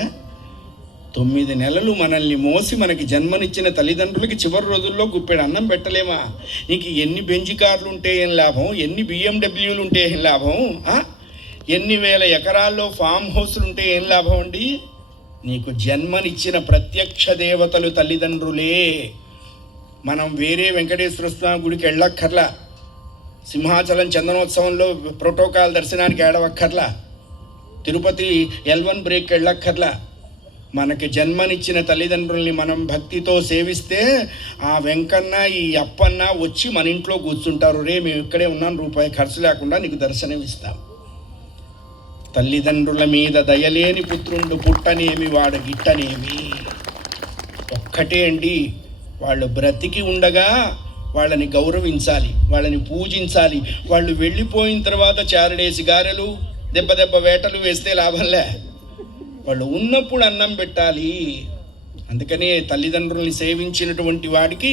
9 నెలలు మనల్ని మోసి మనకి జన్మనిచ్చిన తల్లిదండ్రులకి చివరి రోజుల్లో గుప్పెడు అన్నం పెట్టలేమా? నీకు ఎన్ని బెంజ్ కార్లు ఉంటే ఏం లాభం, ఎన్ని బిఎండబ్ల్యూలు ఉంటే ఏం లాభం, ఎన్ని వేల ఎకరాల్లో ఫామ్ హౌస్లు ఉంటే ఏం లాభం అండి? నీకు జన్మనిచ్చిన ప్రత్యక్ష దేవతలు తల్లిదండ్రులే. మనం వేరే వెంకటేశ్వర స్వామి గుడికి వెళ్ళక్కర్లా, సింహాచలం చందనోత్సవంలో ప్రోటోకాల్ దర్శనానికి ఏడవక్కర్లా, తిరుపతి L1 బ్రేక్ వెళ్ళక్కర్లా. మనకి జన్మనిచ్చిన తల్లిదండ్రుల్ని మనం భక్తితో సేవిస్తే ఆ వెంకన్న ఈ అప్పన్న వచ్చి మన ఇంట్లో కూర్చుంటారు. రే మేము ఇక్కడే ఉన్నాను, రూపాయి ఖర్చు లేకుండా నీకు దర్శనం ఇస్తాం. తల్లిదండ్రుల మీద దయలేని పుత్రుండు పుట్టనేమి వాడు గిట్టనేమి. ఒక్కటే అండి, వాళ్ళు బ్రతికి ఉండగా వాళ్ళని గౌరవించాలి, వాళ్ళని పూజించాలి. వాళ్ళు వెళ్ళిపోయిన తర్వాత చారడేసి గారెలు దెబ్బ వేటలు వేస్తే లాభంలే. వాళ్ళు ఉన్నప్పుడు అన్నం పెట్టాలి. అందుకనే తల్లిదండ్రుల్ని సేవించినటువంటి వాడికి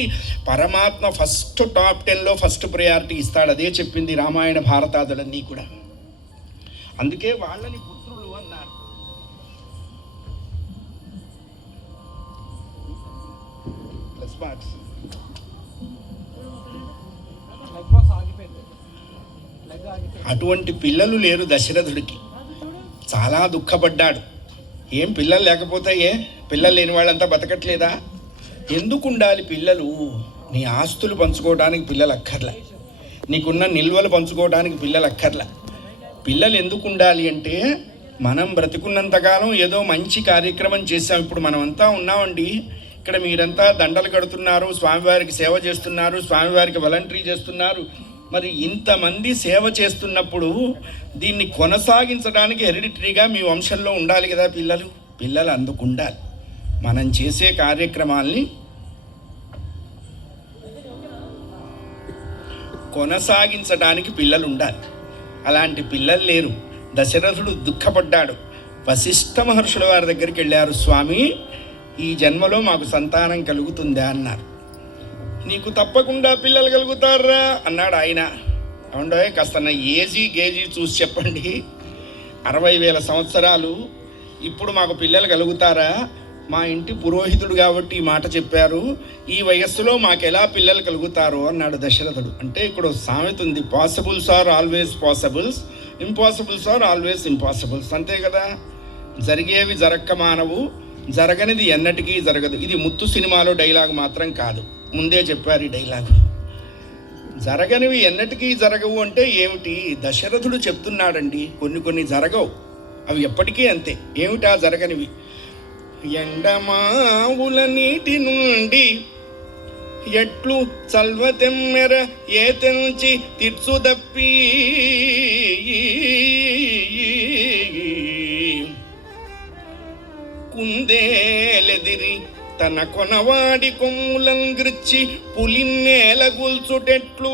పరమాత్మ ఫస్ట్ టాప్ 10లో ఫస్ట్ ప్రయారిటీ ఇస్తాడు. అదే చెప్పింది రామాయణ భారతాదులన్నీ కూడా. అందుకే వాళ్ళని పుత్రులు అన్నారు. అటువంటి పిల్లలు లేరు దశరథుడికి. చాలా దుఃఖపడ్డాడు. ఏం పిల్లలు లేకపోతే పిల్లలు లేని వాళ్ళంతా బతకట్లేదా? ఎందుకు ఉండాలి పిల్లలు? నీ ఆస్తులు పంచుకోవడానికి పిల్లలు అక్కర్లే, నీకున్న నిల్వలు పంచుకోవడానికి పిల్లలు అక్కర్లే. పిల్లలు ఎందుకు ఉండాలి అంటే, మనం బ్రతికున్నంతకాలం ఏదో మంచి కార్యక్రమం చేసాం. ఇప్పుడు మనమంతా ఉన్నామండి, ఇక్కడ మీరంతా దండలు కడుతున్నారు, స్వామివారికి సేవ చేస్తున్నారు, స్వామివారికి వాలంటరీ చేస్తున్నారు. మరి ఇంతమంది సేవ చేస్తున్నప్పుడు దీన్ని కొనసాగించడానికి హెరిడిటరీగా మీ వంశంలో ఉండాలి కదా పిల్లలు. పిల్లలు అందుకు ఉండాలి. మనం చేసే కార్యక్రమాల్ని కొనసాగించడానికి పిల్లలు ఉండాలి. అలాంటి పిల్లలు లేరు. దశరథుడు దుఃఖపడ్డాడు. వశిష్ఠ మహర్షుల వారి దగ్గరికి వెళ్ళారు. స్వామి, ఈ జన్మలో మాకు సంతానం కలుగుతుందా అన్నారు. నీకు తప్పకుండా పిల్లలు కలుగుతారా అన్నాడు ఆయన. అవును, కాస్త నా గేజీ చూసి చెప్పండి. 60,000 సంవత్సరాలు, ఇప్పుడు మాకు పిల్లలు కలుగుతారా? మా ఇంటి పురోహితుడు కాబట్టి ఈ మాట చెప్పారు. ఈ వయస్సులో మాకు ఎలా పిల్లలు కలుగుతారో అన్నాడు దశరథుడు. అంటే ఇక్కడ సామెత ఉంది, possibles are always possibles, impossibles are always impossibles. అంతే కదా. జరిగేవి జరక్క మానవు, జరగనిది ఎన్నటికీ జరగదు. ఇది ముత్తు సినిమాలో డైలాగ్ మాత్రం కాదు, ముందే చెప్పారు ఈ డైలాగు. జరగనివి ఎన్నటికీ జరగవు అంటే ఏమిటి? దశరథుడు చెప్తున్నాడండి. కొన్ని జరగవు, అవి ఎప్పటికీ అంతే. ఏమిటా జరగనివి? ఎండమావుల నీటి నుండి ఎట్లు చల్వతెమ్మెర ఏ తెంచి తిర్చుదప్పి కుందేలెదిరి తన కొనవాడి కొమ్ములను గృచ్చి పులిన్నేల గుల్చుటెట్లు.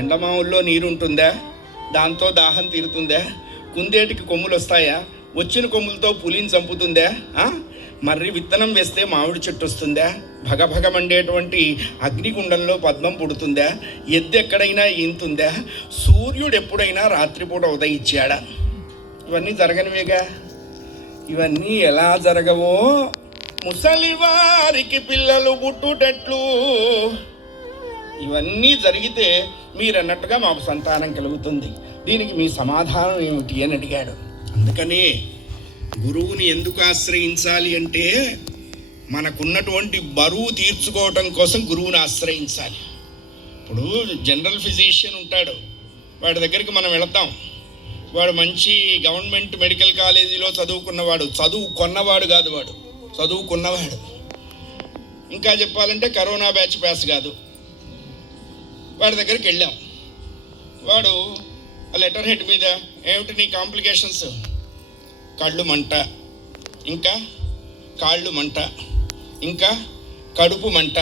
ఎండమావుల్లో నీరుంటుందా? దాంతో దాహం తీరుతుందా? కుందేటికి కొమ్ములు వస్తాయా? వచ్చిన కొమ్ములతో పులిని చంపుతుందా? మర్రి విత్తనం వేస్తే మామిడి చెట్టు వస్తుందా? భగభగమండేటువంటి అగ్నిగుండంలో పద్మం పుడుతుందా? ఎద్దు ఎక్కడైనా ఈంతుందా? సూర్యుడు ఎప్పుడైనా రాత్రిపూట ఉదయించాడా? ఇవన్నీ జరగనివేగా. ఇవన్నీ ఎలా జరగవో, ముసలివారికి పిల్లలు పుట్టుటట్లు. ఇవన్నీ జరిగితే మీరన్నట్టుగా మాకు సంతానం కలుగుతుంది. దీనికి మీ సమాధానం ఏమిటి అని అడిగాడు. అందుకని గురువుని ఎందుకు ఆశ్రయించాలి అంటే, మనకున్నటువంటి బరువు తీర్చుకోవటం కోసం గురువుని ఆశ్రయించాలి. ఇప్పుడు జనరల్ ఫిజిషియన్ ఉంటాడు, వాడి దగ్గరికి మనం వెళతాం. వాడు మంచి గవర్నమెంట్ మెడికల్ కాలేజీలో చదువుకున్నవాడు, చదువు కొన్నవాడు కాదు, వాడు చదువుకున్నవాడు. ఇంకా చెప్పాలంటే కరోనా బ్యాచ్ పాస్ కాదు. వాడి దగ్గరికి వెళ్ళాం. వాడు ఆ లెటర్ హెడ్ మీద ఏమిటి నీ కాంప్లికేషన్స్? కళ్ళు మంట, ఇంకా కాళ్ళు మంట, ఇంకా కడుపు మంట.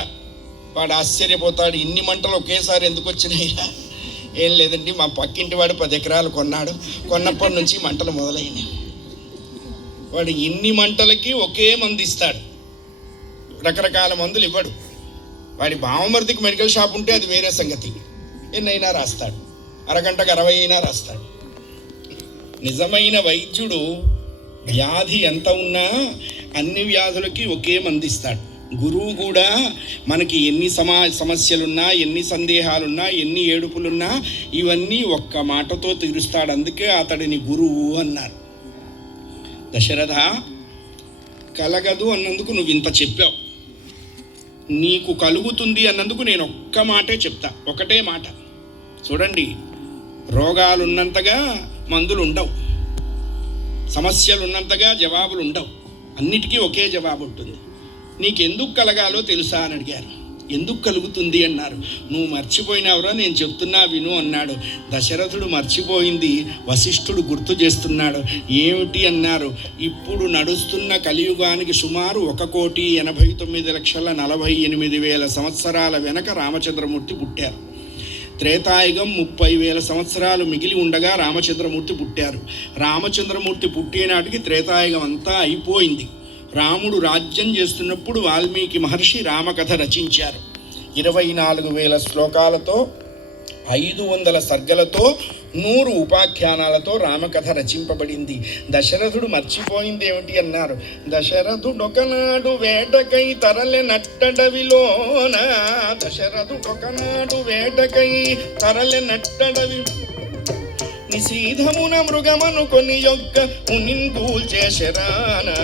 వాడు ఆశ్చర్యపోతాడు, ఇన్ని మంటలు ఒకేసారి ఎందుకు వచ్చినాయిరా? ఏం లేదండి, మా పక్కింటి వాడు 10 ఎకరాలు కొన్నాడు, కొన్నప్పటి నుంచి మంటలు మొదలైనవి. వాడు ఇన్ని మంటలకి ఒకే మందు ఇస్తాడు, రకరకాల మందులు ఇవ్వడు. వాడి బావమరిదికి మెడికల్ షాప్ ఉంటే అది వేరే సంగతి, ఎన్నైనా రాస్తాడు, అరగంటకు 60 అయినా రాస్తాడు. నిజమైన వైద్యుడు వ్యాధి ఎంత ఉన్నా అన్ని వ్యాధులకి ఒకే మందిస్తాడు. గురువు కూడా మనకి ఎన్ని సమస్యలున్నా, ఎన్ని సందేహాలున్నా, ఎన్ని ఏడుపులున్నా ఇవన్నీ ఒక్క మాటతో తీరుస్తాడు. అందుకే అతడిని గురువు అన్నారు. దశరథ, కలగదు అన్నందుకు నువ్వు ఇంత చెప్పావు, నీకు కలుగుతుంది అన్నందుకు నేను ఒక్క మాటే చెప్తా, ఒకటే మాట. చూడండి, రోగాలున్నంతగా మందులు ఉండవు, సమస్యలు ఉన్నంతగా జవాబులు ఉండవు, అన్నిటికీ ఒకే జవాబు ఉంటుంది. నీకెందుకు కలగాలో తెలుసా అని అడిగారు. ఎందుకు కలుగుతుంది అన్నారు. నువ్వు మర్చిపోయినావురా, నేను చెప్తున్నా విను అన్నాడు. దశరథుడు మర్చిపోయింది వశిష్ఠుడు గుర్తు చేస్తున్నాడు. ఏమిటి అన్నారు. ఇప్పుడు నడుస్తున్న కలియుగానికి సుమారు 1,89,48,000 సంవత్సరాల వెనక రామచంద్రమూర్తి పుట్టారు. త్రేతాయుగం 30,000 సంవత్సరాలు మిగిలి ఉండగా రామచంద్రమూర్తి పుట్టారు. రామచంద్రమూర్తి పుట్టేనాటికి త్రేతాయుగం అంతా అయిపోయింది. రాముడు రాజ్యం చేస్తున్నప్పుడు వాల్మీకి మహర్షి రామకథ రచించారు. 24,000 శ్లోకాలతో, 500 సర్గలతో, 100 ఉపాఖ్యానాలతో రామకథ రచింపబడింది. దశరథుడు మర్చిపోయింది ఏమిటి అన్నారు. దశరథుడొకనాడు వేటకై తరలె నట్టడవిలోన, దశరథుడొకనాడు వేటకై తరలె నట్టడవి, నిశీధమున మృగమను కొని యొక్క మునింగూల్ చేసరానా,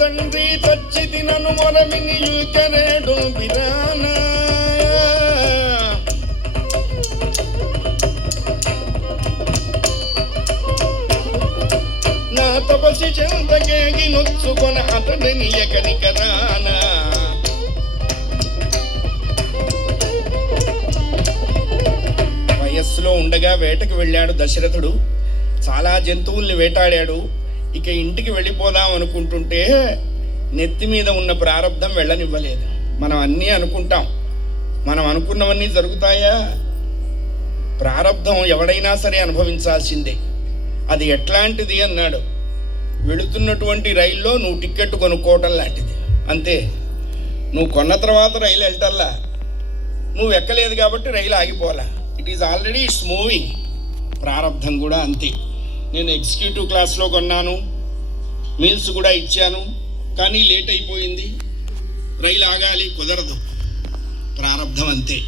తండ్రి తచ్చిది నన్ను మొరమిని యుకరేడు బిరాన, నా తపసి చెంతకేగి నొచ్చుకొన అతడిని ఎకనికరాన. వయస్సులో ఉండగా వేటకు వెళ్ళాడు దశరథుడు. చాలా జంతువుల్ని వేటాడాడు. ఇక ఇంటికి వెళ్ళిపోదాం అనుకుంటుంటే నెత్తి మీద ఉన్న ప్రారంధం వెళ్ళనివ్వలేదు. మనం అన్నీ అనుకుంటాం, మనం అనుకున్నవన్నీ జరుగుతాయా? ప్రారంధం ఎవడైనా సరే అనుభవించాల్సిందే. అది ఎట్లాంటిది అన్నాడు. వెళుతున్నటువంటి రైల్లో నువ్వు టిక్కెట్ కొనుక్కోవటం లాంటిది, అంతే. నువ్వు కొన్న తర్వాత రైలు వెళ్ళటల్లా, నువ్వు ఎక్కలేదు కాబట్టి రైలు ఆగిపోలా. It is already it's moving. ప్రారంధం కూడా అంతే. నేను ఎగ్జిక్యూటివ్ క్లాస్లో కొన్నాను, మీల్స్ కూడా ఇచ్చాను, కానీ లేట్ అయిపోయింది, రైలు ఆగాలి, కుదరదు. ప్రారంధం అంతే.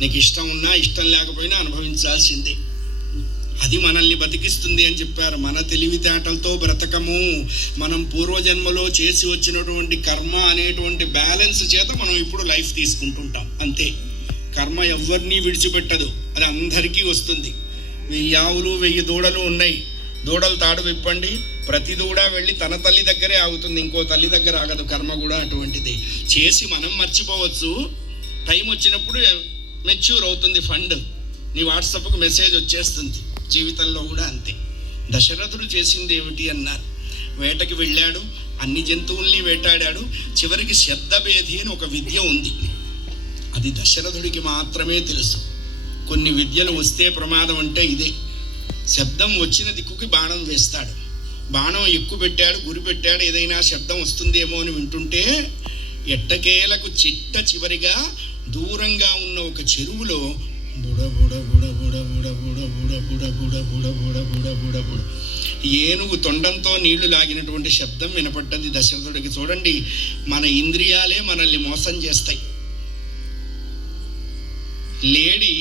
నీకు ఇష్టం ఉన్నా ఇష్టం లేకపోయినా అనుభవించాల్సిందే. అది మనల్ని బతికిస్తుంది అని చెప్పారు. మన తెలివితేటలతో బ్రతకము. మనం పూర్వజన్మలో చేసి వచ్చినటువంటి కర్మ అనేటువంటి బ్యాలెన్స్ చేత మనం ఇప్పుడు లైఫ్ తీసుకుంటుంటాం, అంతే. కర్మ ఎవరిని విడిచిపెట్టదు, అది అందరికీ వస్తుంది. 1000 ఆవులు 1000 దూడలు ఉన్నాయి. దూడలు తాడు విప్పండి, ప్రతి దూడ వెళ్ళి తన తల్లి దగ్గరే ఆగుతుంది, ఇంకో తల్లి దగ్గర ఆగదు. కర్మ కూడా అటువంటిది. చేసి మనం మర్చిపోవచ్చు, టైం వచ్చినప్పుడు మెచ్యూర్ అవుతుంది ఫండ్, నీ వాట్సాప్కు మెసేజ్ వచ్చేస్తుంది. జీవితంలో కూడా అంతే. దశరథుడు చేసింది ఏమిటి అన్నారు. వేటకి వెళ్ళాడు, అన్ని జంతువుల్ని వేటాడాడు. చివరికి శబ్దభేది అని ఒక విద్య ఉంది, అది దశరథుడికి మాత్రమే తెలుసు. కొన్ని విద్యలు వస్తే ప్రమాదం అంటే ఇదే. శబ్దం వచ్చిన దిక్కుకి బాణం వేస్తాడు. బాణం ఎక్కువ పెట్టాడు, గురి పెట్టాడు, ఏదైనా శబ్దం వస్తుందేమో అని వింటుంటే ఎట్టకేలకు చివరిగా దూరంగా ఉన్న ఒక చెరువులో బుడ బుడ బుడ బుడ బుడ బుడ బుడ బుడ బుడ బుడ బుడ బుడ బుడ బుడ ఏనుగు తొండంతో నీళ్లు లాగినటువంటి శబ్దం వినపడ్డది దశరథుడికి. చూడండి, మన ఇంద్రియాలే మనల్ని మోసం చేస్తాయి. లేడి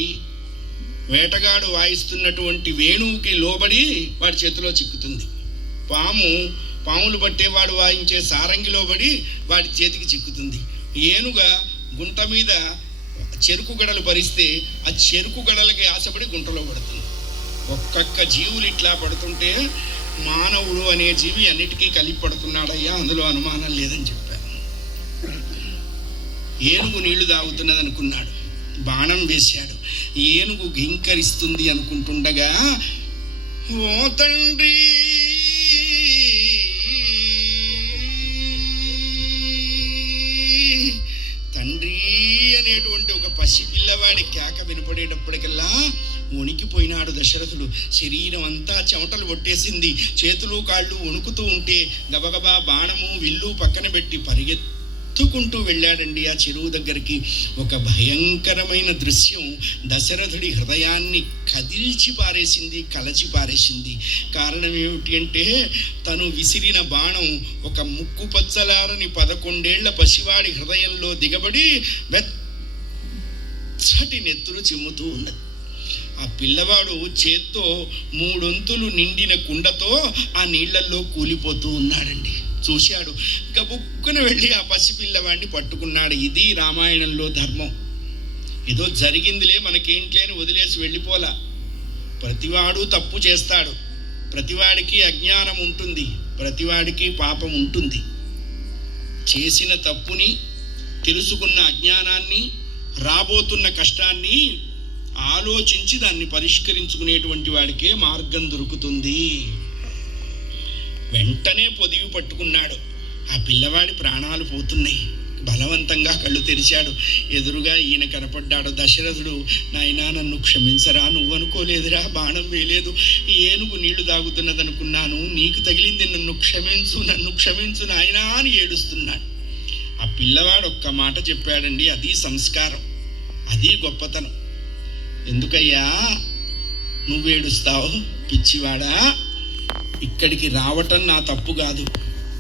వేటగాడు వాయిస్తున్నటువంటి వేణువుకి లోబడి వాడి చేతిలో చిక్కుతుంది. పాములు పట్టేవాడు వాయించే సారంగిలో పడి వాడి చేతికి చిక్కుతుంది. ఏనుగ గుంట మీద చెరుకు గడలు పరిస్తే ఆ చెరుకు గడలకి ఆశపడి గుంటలో పడుతుంది. ఒక్కొక్క జీవులు ఇట్లా పడుతుంటే మానవుడు అనే జీవి అన్నిటికీ కలిపి పడుతున్నాడయ్యా, అందులో అనుమానం లేదని చెప్పారు. ఏనుగు నీళ్లు తాగుతున్నది అనుకున్నాడు, బాణం వేశాడు. ఏనుగు ఘింకరిస్తుంది అనుకుంటుండగా, ఓ తండ్రి తండ్రి అనేటువంటి ఒక పసిపిల్లవాడి కేక వినపడేటప్పటికల్లా వణికిపోయినాడు దశరథుడు. శరీరం అంతా చెమటలు కొట్టేసింది. చేతులు కాళ్ళు వణుకుతూ ఉంటే గబగబా బాణము విల్లు పక్కన పెట్టి పరిగెత్తుకుంటూ వెళ్ళాడండి ఆ చెరువు దగ్గరికి. ఒక భయంకరమైన దృశ్యం దశరథుడి హృదయాన్ని కదిల్చి పారేసింది, కలచి పారేసింది. కారణం ఏమిటి అంటే, తను విసిరిన బాణం ఒక ముక్కు పచ్చలారని 11 ఏళ్ల పసివాడి హృదయంలో దిగబడి వెచ్చటి నెత్తురు చిమ్ముతూ ఉన్నది. ఆ పిల్లవాడు చేత్తో 3 వంతులు నిండిన కుండతో ఆ నీళ్లల్లో కూలిపోతూ ఉన్నాడండి. చూశాడు. గబుక్కున వెళ్ళి ఆ పసిపిల్లవాడిని పట్టుకున్నాడు. ఇది రామాయణంలో ధర్మం. ఏదో జరిగిందిలే మనకేంట్లే అని వదిలేసి వెళ్ళిపోలా. ప్రతివాడు తప్పు చేస్తాడు. ప్రతివాడికి అజ్ఞానం ఉంటుంది, ప్రతివాడికి పాపం ఉంటుంది. చేసిన తప్పుని, తెలుసుకున్న అజ్ఞానాన్ని, రాబోతున్న కష్టాన్ని ఆలోచించి దాన్ని పరిష్కరించుకునేటువంటి వాడికే మార్గం దొరుకుతుంది. వెంటనే పొదివి పట్టుకున్నాడు. ఆ పిల్లవాడి ప్రాణాలు పోతున్నాయి. బలవంతంగా కళ్ళు తెరిచాడు. ఎదురుగా ఈయన కనపడ్డాడు. దశరథుడు, నాయనా నన్ను క్షమించరా, నువ్వు అనుకోలేదురా, బాణం వేయలేదు, ఏనుగు నీళ్లు తాగుతున్నది అనుకున్నాను, నీకు తగిలింది, నన్ను క్షమించు, నన్ను క్షమించు నాయనా అని ఏడుస్తున్నాడు. ఆ పిల్లవాడు ఒక్క మాట చెప్పాడండి. అది సంస్కారం, అది గొప్పతనం. ఎందుకయ్యా నువ్వేడుస్తావు పిచ్చివాడా? ఇక్కడికి రావటం నా తప్పు కాదు,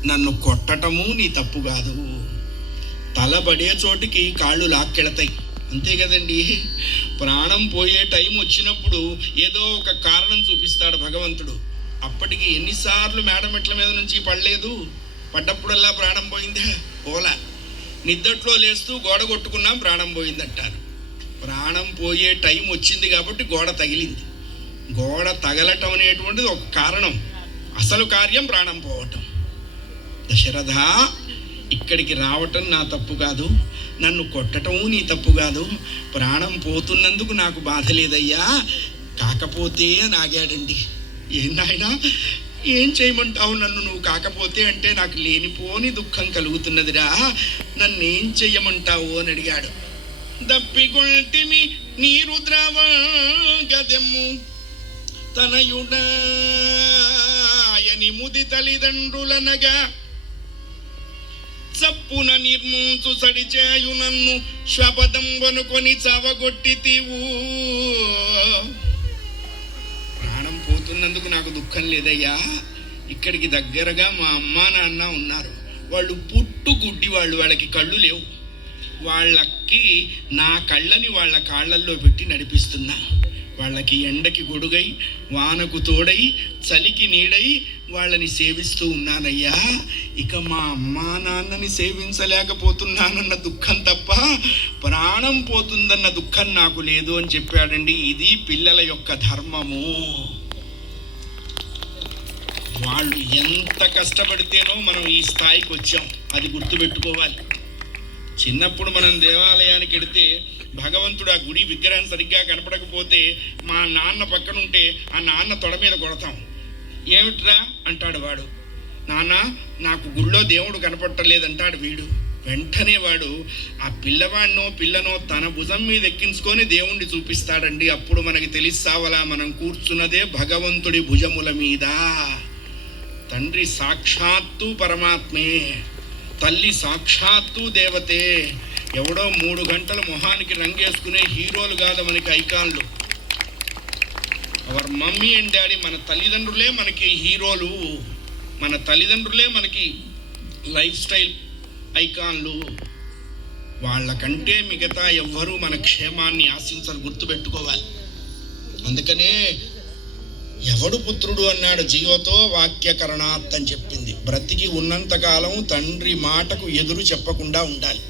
నన్ను కొట్టటము నీ తప్పు కాదు. తలబడే చోటికి కాళ్ళు లాక్కెడతాయి, అంతే కదండి. ప్రాణం పోయే టైం వచ్చినప్పుడు ఏదో ఒక కారణం చూపిస్తాడు భగవంతుడు. అప్పటికి ఎన్నిసార్లు మేడమెట్ల మీద నుంచి పడలేదు, పడ్డప్పుడల్లా ప్రాణం పోయిందా? పోలా. నిద్దట్లో లేస్తూ గోడ కొట్టుకున్నాం, ప్రాణం పోయిందంటారు. ప్రాణం పోయే టైం వచ్చింది కాబట్టి గోడ తగిలింది. గోడ తగలటం అనేటువంటిది ఒక కారణం, అసలు కార్యం ప్రాణం పోవటం. దశరథ, ఇక్కడికి రావటం నా తప్పు కాదు, నన్ను కొట్టటము నీ తప్పు కాదు, ప్రాణం పోతున్నందుకు నాకు బాధ లేదయ్యా. కాకపోతే నాగాడండి. ఏం నాయనా, ఏం చేయమంటావు నన్ను? నువ్వు కాకపోతే అంటే నాకు లేనిపోని దుఃఖం కలుగుతున్నదిరా, నన్నేం చెయ్యమంటావు అని అడిగాడు. దప్పికొల్టిమి నీరు ద్రావ గదెమ్ము తనయుడాయని ముది తల్లిదండ్రులనగా చప్పున నిర్మూచు సడిచేయు నన్ను శ్వపదం వనుకొని చావగొట్టితివు. ప్రాణం పోతున్నందుకు నాకు దుఃఖం లేదయ్యా. ఇక్కడికి దగ్గరగా మా అమ్మా నాన్న ఉన్నారు. వాళ్ళు పుట్టు గుడ్డి వాళ్ళు, వాళ్ళకి కళ్ళు లేవు. వాళ్ళకి నా కళ్ళని వాళ్ళ కాళ్ళల్లో పెట్టి నడిపిస్తున్నా. వాళ్ళకి ఎండకి గొడుగై, వానకు తోడై, చలికి నీడై వాళ్ళని సేవిస్తూ ఉన్నానయ్యా. ఇక మా అమ్మా నాన్నని సేవించలేకపోతున్నానన్న దుఃఖం తప్ప ప్రాణం పోతుందన్న దుఃఖం నాకు లేదు అని చెప్పాడండి. ఇది పిల్లల యొక్క ధర్మము. వాళ్ళు ఎంత కష్టపడితేనో మనం ఈ స్థాయికి వచ్చాం, అది గుర్తుపెట్టుకోవాలి. చిన్నప్పుడు మనం దేవాలయానికి వెడితే భగవంతుడు ఆ గుడి విగ్రహం సరిగ్గా కనపడకపోతే మా నాన్న పక్కనుంటే ఆ నాన్న తొడ మీద కొడతాం. ఏమిట్రా అంటాడు వాడు. నాన్న, నాకు గుళ్ళో దేవుడు కనపడలేదంటాడు వీడు. వెంటనే వాడు ఆ పిల్లవాడినో పిల్లనో తన భుజం మీద ఎక్కించుకొని దేవుణ్ణి చూపిస్తాడండి. అప్పుడు మనకి తెలిసావలా మనం కూర్చున్నదే భగవంతుడి భుజముల మీద. తండ్రి సాక్షాత్తు పరమాత్మే, తల్లి సాక్షాత్తు దేవతే. ఎవడో 3 గంటలు మొహానికి రంగేసుకునే హీరోలు కాదు మనకి ఐకాన్లు. అవర్ మమ్మీ అండ్ డాడీ, మన తల్లిదండ్రులే మనకి హీరోలు, మన తల్లిదండ్రులే మనకి లైఫ్ స్టైల్ ఐకాన్లు. వాళ్ళకంటే మిగతా ఎవ్వరూ మన క్షేమాన్ని ఆశించరు, గుర్తుపెట్టుకోవాలి. అందుకనే ఎవడు పుత్రుడు అన్నాడు, జీవతో వాక్యకరణాత్ అని చెప్పింది. బ్రతికి ఉన్నంతకాలం తండ్రి మాటకు ఎదురు చెప్పకుండా ఉండాలి.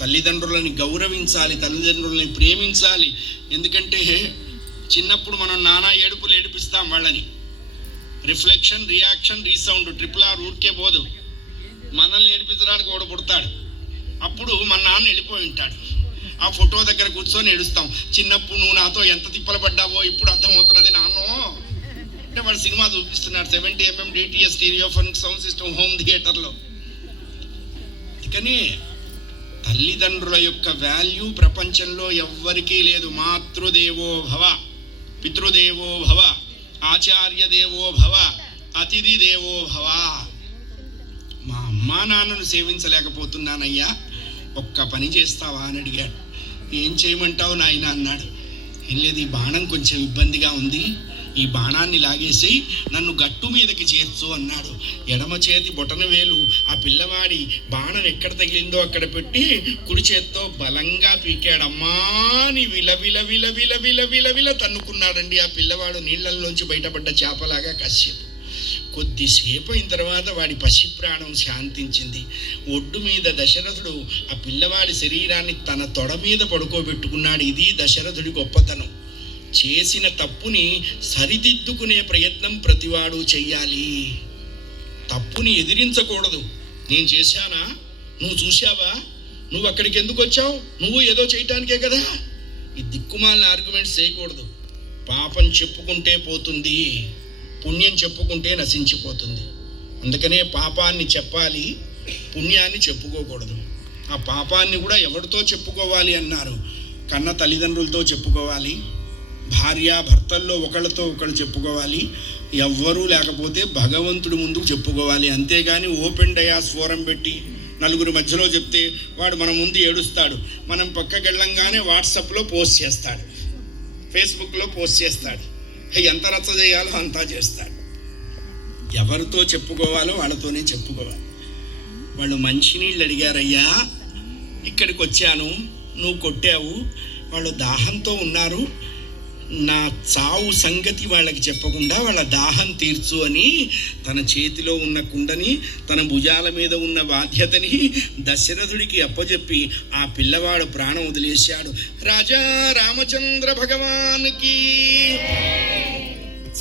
తల్లిదండ్రులని గౌరవించాలి, తల్లిదండ్రులని ప్రేమించాలి. ఎందుకంటే చిన్నప్పుడు మనం నానా ఏడుపులు ఏడిపిస్తాం వాళ్ళని. రిఫ్లెక్షన్, రియాక్షన్, రీసౌండ్, RRR ఊరికే పోదు. మనల్ని ఏడిపించడానికి ఓడ పుడతాడు. అప్పుడు మన నాన్న వెళ్ళిపోయి ఉంటాడు. ఆ ఫోటో దగ్గర కూర్చొని ఏడుస్తాం. చిన్నప్పుడు నువ్వు నాతో ఎంత తిప్పలు పడ్డావో ఇప్పుడు అర్థమవుతున్నది నాన్నో అంటే. వాడు సినిమా చూపిస్తున్నాడు, 70mm DTS stereophonic sound system home థియేటర్లో. అందుకని తల్లిదండ్రుల యొక్క వాల్యూ ప్రపంచంలో ఎవ్వరికీ లేదు. మాతృదేవో భవ, పితృదేవో భవ, ఆచార్య దేవో భవ, అతిథి దేవో భవ. మా అమ్మా నాన్నను సేవించలేకపోతున్నానయ్యా, ఒక్క పని చేస్తావా అని అడిగాడు. ఏం చేయమంటావు నాయన అన్నాడు. ఏం లేదు, ఈ బాణం కొంచెం ఇబ్బందిగా ఉంది, ఈ బాణాన్ని లాగేసి నన్ను గట్టు మీదకి చేర్చు అన్నాడు. ఎడమ చేతి బొటన వేలు ఆ పిల్లవాడి బాణం ఎక్కడ తగిలిందో అక్కడ పెట్టి కుడి చేత్తో బలంగా పీకాడమ్మా అని విలవిల విలవిల విలవిల విల తన్నుకున్నాడండి. ఆ పిల్లవాడు నీళ్లల్లోంచి బయటపడ్డ చేపలాగా కశ్యపు. కొద్దిసేపు అయిన తర్వాత వాడి పసి ప్రాణం శాంతించింది. ఒడ్డు మీద దశరథుడు ఆ పిల్లవాడి శరీరాన్ని తన తొడ మీద పడుకోబెట్టుకున్నాడు. ఇది దశరథుడి గొప్పతనం. చేసిన తప్పుని సరిదిద్దుకునే ప్రయత్నం ప్రతివాడు చెయ్యాలి. తప్పుని ఎదిరించకూడదు. నేను చేశానా, నువ్వు చూశావా, నువ్వు అక్కడికి ఎందుకు వచ్చావు, నువ్వు ఏదో చేయటానికే కదా. ఈ దిక్కుమాలిన ఆర్గ్యుమెంట్స్ చేయకూడదు. పాపం చెప్పుకుంటే పోతుంది, పుణ్యం చెప్పుకుంటే నశించిపోతుంది. అందుకనే పాపాన్ని చెప్పాలి, పుణ్యాన్ని చెప్పుకోకూడదు. ఆ పాపాన్ని కూడా ఎవరితో చెప్పుకోవాలి అన్నారు? కన్న తల్లిదండ్రులతో చెప్పుకోవాలి, భార్యాభర్తల్లో ఒకళ్ళతో ఒకళ్ళు చెప్పుకోవాలి, ఎవ్వరూ లేకపోతే భగవంతుడి ముందు చెప్పుకోవాలి. అంతేగాని ఓపెన్ డయాస్ ఫోరం పెట్టి నలుగురు మధ్యలో చెప్తే వాడు మన ముందు ఏడుస్తాడు. మనం పక్కకి వెళ్ళంగానే వాట్సాప్లో పోస్ట్ చేస్తాడు, ఫేస్బుక్లో పోస్ట్ చేస్తాడు, ఎంత రచ్చ చేయాలో అంతా చేస్తాడు. ఎవరితో చెప్పుకోవాలో వాళ్ళతోనే చెప్పుకోవాలి. వాళ్ళు మంచినీళ్ళు అడిగారయ్యా, ఇక్కడికి వచ్చాను, నువ్వు కొట్టావు, వాళ్ళు దాహంతో ఉన్నారు, నా చావు సంగతి వాళ్ళకి చెప్పకుండా వాళ్ళ దాహం తీర్చు అని తన చేతిలో ఉన్న కుండని, తన భుజాల మీద ఉన్న బాధ్యతని దశరథుడికి అప్పచెప్పి ఆ పిల్లవాడు ప్రాణం వదిలేశాడు. రాజా రామచంద్ర భగవానికి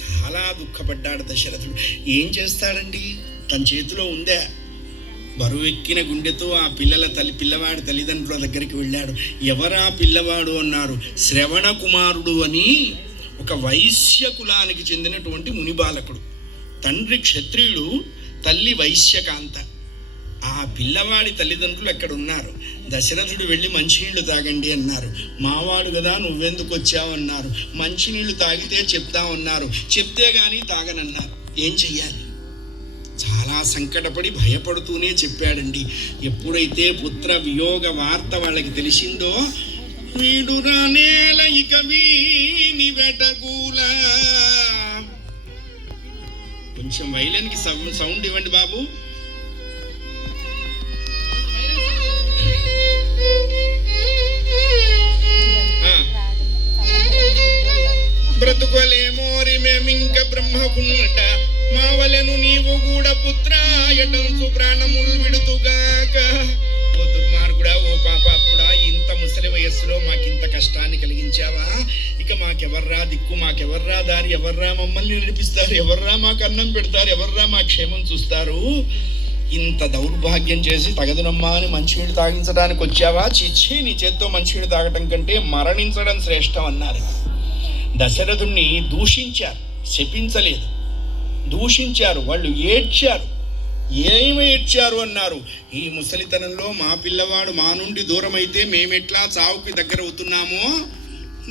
చాలా దుఃఖపడ్డాడు దశరథుడు. ఏం చేస్తాడండి, తన చేతిలో ఉందే. బరువెక్కిన గుండెతో ఆ పిల్లవాడి తల్లిదండ్రుల దగ్గరికి వెళ్ళాడు. ఎవరా పిల్లవాడు అన్నారు. శ్రవణ కుమారుడు అని ఒక వైశ్య కులానికి చెందినటువంటి మునిబాలకుడు. తండ్రి క్షత్రియుడు, తల్లి వైశ్యకాంత. ఆ పిల్లవాడి తల్లిదండ్రులు అక్కడ ఉన్నారు. దశరథుడు వెళ్ళి మంచినీళ్లు తాగండి అన్నారు. మావాడు కదా, నువ్వెందుకు వచ్చావు అన్నారు. మంచినీళ్లు తాగితే చెప్తామన్నారు. చెప్తే కానీ తాగనన్నారు. ఏం చెయ్యాలి? చాలా సంకటపడి భయపడుతూనే చెప్పాడండి. ఎప్పుడైతే పుత్ర వియోగ వార్త వాళ్ళకి తెలిసిందో, వీడు రానేల ఇక వీని వెటగూల. కొంచెం వైలెన్కి సౌండ్ ఇవ్వండి బాబు. బ్రతుకోలేమోరి మేమింక బ్రహ్మకుండ, మావలను నీవు కూడా పుత్రాయటంసు ప్రాణములు విడుతుగాక. ఓ దుర్మార్గుడా, ఓ పాపాత్ముడా, ఇంత ముసలి వయస్సులో మాకింత కష్టాన్ని కలిగించావా? ఇక మాకెవర్రా దిక్కు, మాకెవర్రా దారి, ఎవర్రా మమ్మల్ని నడిపిస్తారు, ఎవర్రా మాకు అన్నం పెడతారు, ఎవర్రా మా క్షేమం చూస్తారు? ఇంత దౌర్భాగ్యం చేసి తగదునమ్మా అని మంచినీళ్ళు తాగించడానికి వచ్చావా? చిచ్చి, నీ చేత్తో మంచినీళ్ళు తాగటం కంటే మరణించడం శ్రేష్టం అన్నారు. దశరథుణ్ణి దూషించారు, శపించలేదు, దూషించారు. వాళ్ళు ఏడ్చారు. ఏమి ఏడ్చారు అన్నారు. ఈ ముసలితనంలో మా పిల్లవాడు మా నుండి దూరమైతే మేమెట్లా చావుకి దగ్గర అవుతున్నామో,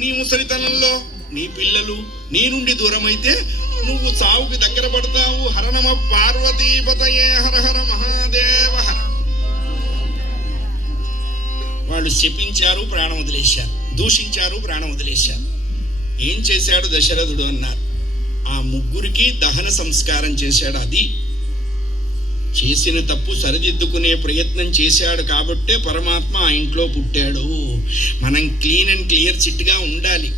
నీ ముసలితనంలో నీ పిల్లలు నీ నుండి దూరమైతే నువ్వు చావుకి దగ్గర పడతావు. హరనమ పార్వతీపతయే హర హర మహాదేవ హర. వాళ్ళు శపించారు, ప్రాణం వదిలేశారు, దూషించారు, ప్రాణం వదిలేశారు. ఏం చేశాడు దశరథుడు అన్నారు. ఆ ముగ్గురికి దహన సంస్కారం చేశాడు. అది చేసిన తప్పు సరిదిద్దుకునే ప్రయత్నం చేశాడు కాబట్టే పరమాత్మ ఆ ఇంట్లో పుట్టాడు. మనం క్లీన్ అండ్ క్లియర్ చిట్గా ఉండాలి.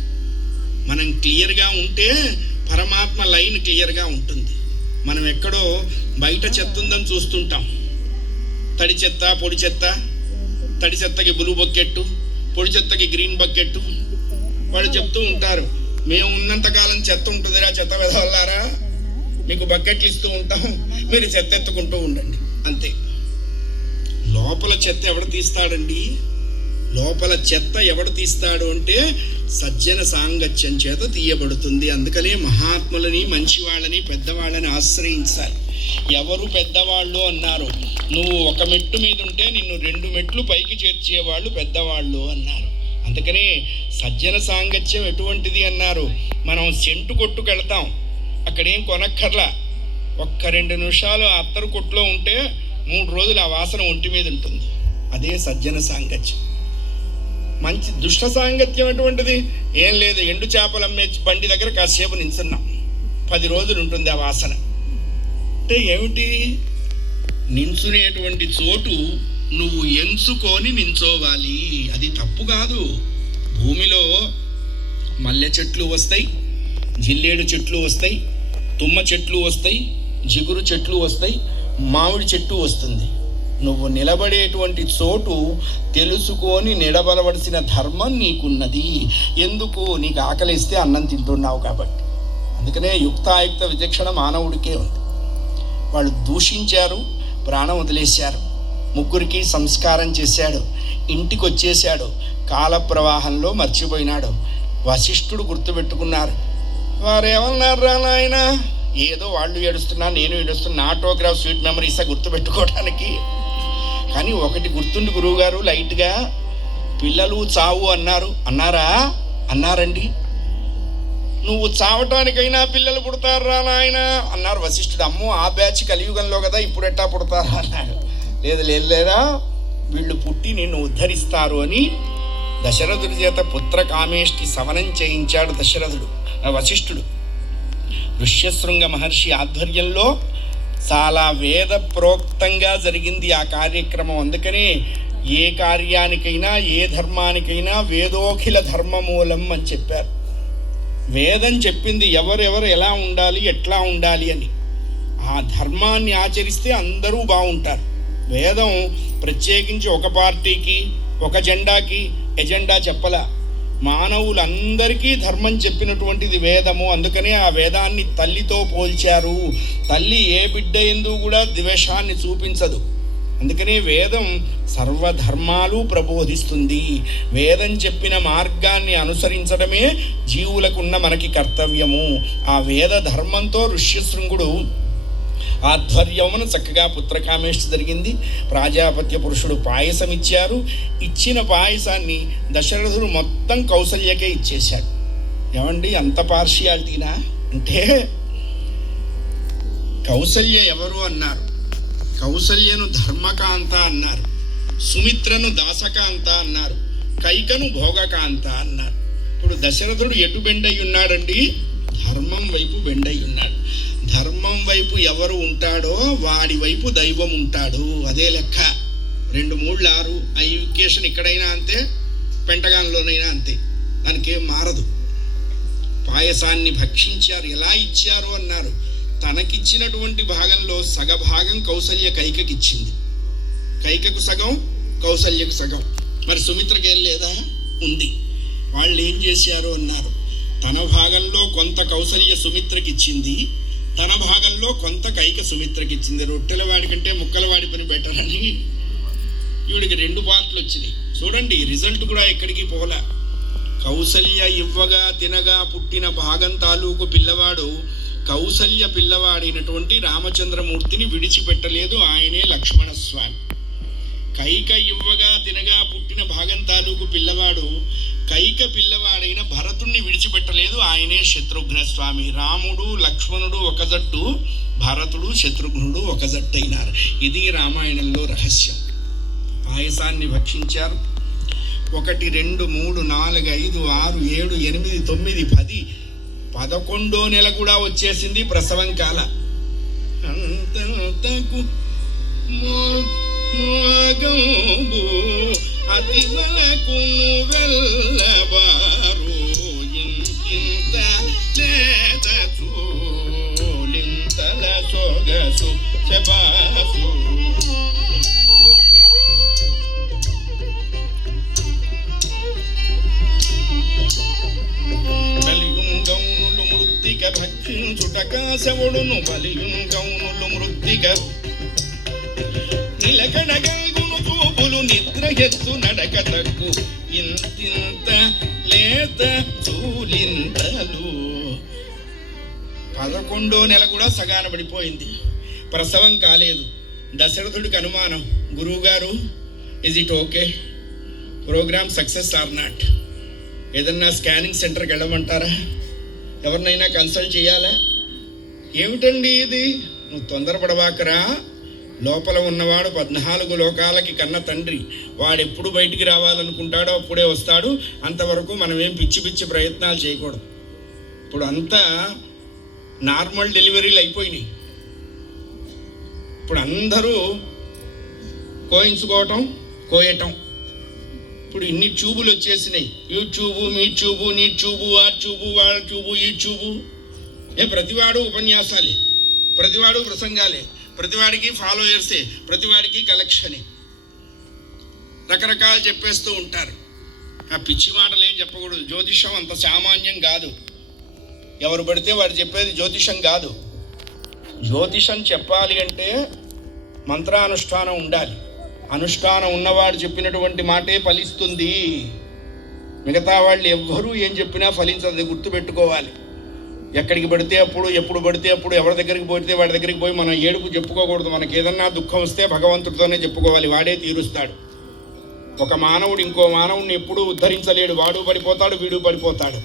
మనం క్లియర్గా ఉంటే పరమాత్మ లైన్ క్లియర్గా ఉంటుంది. మనం ఎక్కడో బయట చెత్త ఉందని చూస్తుంటాం. తడి చెత్త, పొడి చెత్త, తడి చెత్తకి బ్లూ బకెట్టు, పొడి చెత్తకి గ్రీన్ బకెట్టు. వాళ్ళు చెప్తూ ఉంటారు, మేము ఉన్నంతకాలం చెత్త ఉంటుందిరా చెత్త వెదవల్లారా, మీకు బకెట్లు ఇస్తూ ఉంటాం, మీరు చెత్త ఎత్తుకుంటూ ఉండండి అంతే. లోపల చెత్త ఎవడు తీస్తాడండి? లోపల చెత్త ఎవడు తీస్తాడు అంటే సజ్జన సాంగత్యం చేత తీయబడుతుంది. అందుకనే మహాత్ములని, మంచి వాళ్ళని, పెద్దవాళ్ళని ఆశ్రయించాలి. ఎవరు పెద్దవాళ్ళు అన్నారు? నువ్వు ఒక మెట్టు మీద ఉంటే నిన్ను 2 మెట్లు పైకి చేర్చేవాళ్ళు పెద్దవాళ్ళు అన్నారు. అందుకని సజ్జన సాంగత్యం ఎటువంటిది అన్నారు. మనం సెంటు కొట్టుకెళ్తాం, అక్కడేం కొనక్కర్లా, ఒక్క 2 నిమిషాలు అత్తరు కొట్టులో ఉంటే 3 రోజులు ఆ వాసన ఒంటి మీద ఉంటుంది. అదే సజ్జన సాంగత్యం. మంచి దుష్ట సాంగత్యం ఎటువంటిది? ఏం లేదు, ఎండు చేపలు అమ్మే బండి దగ్గర కాసేపు నించున్నాం, 10 రోజులు ఉంటుంది ఆ వాసన. అంటే ఏమిటి? నించునేటువంటి చోటు నువ్వు ఎంచుకొని నించోవాలి, అది తప్పు కాదు. భూమిలో మల్లె చెట్లు వస్తాయి, జిల్లేడు చెట్లు వస్తాయి, తుమ్మ చెట్లు వస్తాయి, జిగురు చెట్లు వస్తాయి, మామిడి చెట్టు వస్తుంది. నువ్వు నిలబడేటువంటి చోటు తెలుసుకొని నిలబడవలసిన ధర్మం నీకున్నది. ఎందుకు? నీకు ఆకలిస్తే అన్నం తింటున్నావు కాబట్టి. అందుకనే యుక్తాయుక్త విచక్షణ మానవుడికే ఉంది. వాళ్ళు దూషించారు, ప్రాణం వదిలేశారు. 3కి సంస్కారం చేశాడు, ఇంటికి వచ్చేశాడు, కాల ప్రవాహంలో మర్చిపోయినాడు. వశిష్ఠుడు గుర్తుపెట్టుకున్నారు. వారేమన్నారు రా నాయన, ఏదో వాళ్ళు ఏడుస్తున్నా నేను ఏడుస్తున్నా, ఆటోగ్రాఫ్ స్వీట్ మెమరీసా గుర్తుపెట్టుకోవడానికి. కానీ ఒకటి గుర్తుండి గురువుగారు, లైట్గా పిల్లలు చావు అన్నారు. అన్నారండి. నువ్వు చావటానికైనా పిల్లలు పుడతారా నాయన అన్నారు వశిష్ఠుడు. అమ్మో, ఆ బ్యాచ్ కలియుగంలో కదా, ఇప్పుడు ఎట్టా పుడతారా అన్నాడు. లేదా వీళ్ళు పుట్టి నిన్ను ఉద్ధరిస్తారు అని దశరథుడి చేత పుత్ర కామేష్టి సవనం చేయించాడు వశిష్ఠుడు. ఋష్యశృంగ మహర్షి ఆధ్వర్యంలో చాలా వేద ప్రోక్తంగా జరిగింది ఆ కార్యక్రమం. అందుకనే ఏ కార్యానికైనా ఏ ధర్మానికైనా వేదోఖిల ధర్మమూలం అని చెప్పారు. వేదం చెప్పింది ఎవరెవరు ఎలా ఉండాలి, ఎట్లా ఉండాలి అని. ఆ ధర్మాన్ని ఆచరిస్తే అందరూ బాగుంటారు. వేదం ప్రత్యేకించి ఒక పార్టీకి ఒక జెండాకి ఎజెండా చెప్పలా, మానవులందరికీ ధర్మం చెప్పినటువంటిది వేదము. అందుకనే ఆ వేదాన్ని తల్లితో పోల్చారు. తల్లి ఏ బిడ్డ యందు కూడా ద్వేషాన్ని చూపించదు. అందుకనే వేదం సర్వధర్మాలు ప్రబోధిస్తుంది. వేదం చెప్పిన మార్గాన్ని అనుసరించడమే జీవులకున్న మనకి కర్తవ్యము. ఆ వేద ధర్మంతో ఋష్యశృంగుడు ఆధ్వర్యమున చక్కగా పుత్రకామేష్టి జరిగింది. ప్రాజాపత్య పురుషుడు పాయసం ఇచ్చారు. ఇచ్చిన పాయసాన్ని దశరథుడు మొత్తం కౌసల్యకే ఇచ్చేశాడు. ఏమండి, అంత పార్షియాలిటీనా అంటే? కౌసల్య ఎవరు అన్నారు? కౌసల్యను ధర్మకాంత అన్నారు, సుమిత్రను దాసకాంత అన్నారు, కైకను భోగకాంత అన్నారు. ఇప్పుడు దశరథుడు ఎటు బెండయి ఉన్నాడండి? ధర్మం వైపు బెండయి ఉన్నాడు. ధర్మం వైపు ఎవరు ఉంటాడో వాడి వైపు దైవం ఉంటాడు. అదే లెక్క. 2 3 6 ఆ ఈక్వేషన్ ఇక్కడైనా అంతే, పెంటగాన్లోనైనా అంతే, దానికేం మారదు. పాయసాన్ని భక్షించారు. ఎలా ఇచ్చారు అన్నారు? తనకిచ్చినటువంటి భాగంలో సగభాగం కౌసల్య కైకకి ఇచ్చింది. కైకకు సగం, కౌసల్యకు సగం. మరి సుమిత్రకి ఏం లేదా? ఉంది. వాళ్ళు ఏం చేశారు అన్నారు? తన భాగంలో కొంత కౌసల్య సుమిత్రకి ఇచ్చింది, తన భాగంలో కొంత కైక సుమిత్రకి ఇచ్చింది. రొట్టెల వాడి కంటే ముక్కల వాడి పని బెటర్ అని ఈవిడికి 2 పార్ట్లు వచ్చినాయి. చూడండి, రిజల్ట్ కూడా ఎక్కడికి పోలా. కౌసల్య ఇవ్వగా తినగా పుట్టిన భాగం తాలూకు పిల్లవాడు కౌసల్య పిల్లవాడైనటువంటి రామచంద్రమూర్తిని విడిచిపెట్టలేదు. ఆయనే లక్ష్మణస్వామి. కైక ఇవ్వగా తినగా పుట్టిన భాగం తాలూకు పిల్లవాడు కైక పిల్లవాడైన భరతుణ్ణి విడిచిపెట్టలేదు. ఆయనే శత్రుఘ్న స్వామి. రాముడు లక్ష్మణుడు ఒక జట్టు, భరతుడు శత్రుఘ్నుడు ఒక జట్టు అయినారు. ఇది రామాయణంలో రహస్యం. పాయసాన్ని భక్షించారు. 1 2 3 4 5 6 7 8 9 10 11వ నెల కూడా వచ్చేసింది. ప్రసవం కాల. అంతకు మోగంబు అతివలకును వెళ్ళబారు ఇంత లేత చూలింతల సొగసు శబాసు. బలియుంగౌనులు మృత్తిక భక్షించుటకాశవుడును బలియుంగౌనులు మృత్తిక నిలకడగల్గును చూపులు నిద్ర ఎత్తు నడక తగ్గు ఇంతింత లేత చూలింతలు. 11వ నెల కూడా సగాన పడిపోయింది. ప్రసవం కాలేదు. దశరథుడికి అనుమానం, గురువుగారు is it okay? Program success or not. ఏదన్నా స్కానింగ్ సెంటర్కి వెళ్ళమంటారా? ఎవరినైనా కన్సల్ట్ చేయాలా? ఏమిటండి ఇది? నువ్వు తొందరపడవాకరా. లోపల ఉన్నవాడు 14 లోకాలకి కన్న తండ్రి. వాడు ఎప్పుడు బయటికి రావాలనుకుంటాడో అప్పుడే వస్తాడు. అంతవరకు మనం ఏం పిచ్చి పిచ్చి ప్రయత్నాలు చేయకూడదు. ఇప్పుడు అంతా నార్మల్ డెలివరీలు అయిపోయినాయి. ఇప్పుడు అందరూ కోయించుకోవటం, కోయటం. ఇప్పుడు ఇన్ని ట్యూబులు వచ్చేసినాయి. యూ ట్యూబు, మీ ట్యూబు, నీ ట్యూబు, ఆ ట్యూబు, వాళ్ళ ట్యూబు, ఈ ట్యూబు. ప్రతివాడు ఉపన్యాసాలే, ప్రతివాడు ప్రసంగాలే, ప్రతివాడికి ఫాలోయర్సే, ప్రతివాడికి కలెక్షనే. రకరకాలు చెప్పేస్తూ ఉంటారు. ఆ పిచ్చి మాటలు ఏం చెప్పకూడదు. జ్యోతిషం అంత సామాన్యం కాదు. ఎవరు పడితే వాడు చెప్పేది జ్యోతిషం కాదు. జ్యోతిషం చెప్పాలి అంటే మంత్రానుష్ఠానం ఉండాలి. అనుష్ఠానం ఉన్నవాడు చెప్పినటువంటి మాటే ఫలిస్తుంది. మిగతా వాళ్ళు ఎవ్వరూ ఏం చెప్పినా ఫలించదు. గుర్తుపెట్టుకోవాలి. ఎక్కడికి పడితే అప్పుడు, ఎప్పుడు పడితే అప్పుడు, ఎవరి దగ్గరికి పోతే వాడి దగ్గరికి పోయి మనం ఏడుపు చెప్పుకోకూడదు. మనకి ఏదన్నా దుఃఖం వస్తే భగవంతుడితోనే చెప్పుకోవాలి. వాడే తీరుస్తాడు. ఒక మానవుడు ఇంకో మానవుడిని ఎప్పుడూ ఉద్ధరించలేడు. వాడు పడిపోతాడు, వీడు పడిపోతాడు.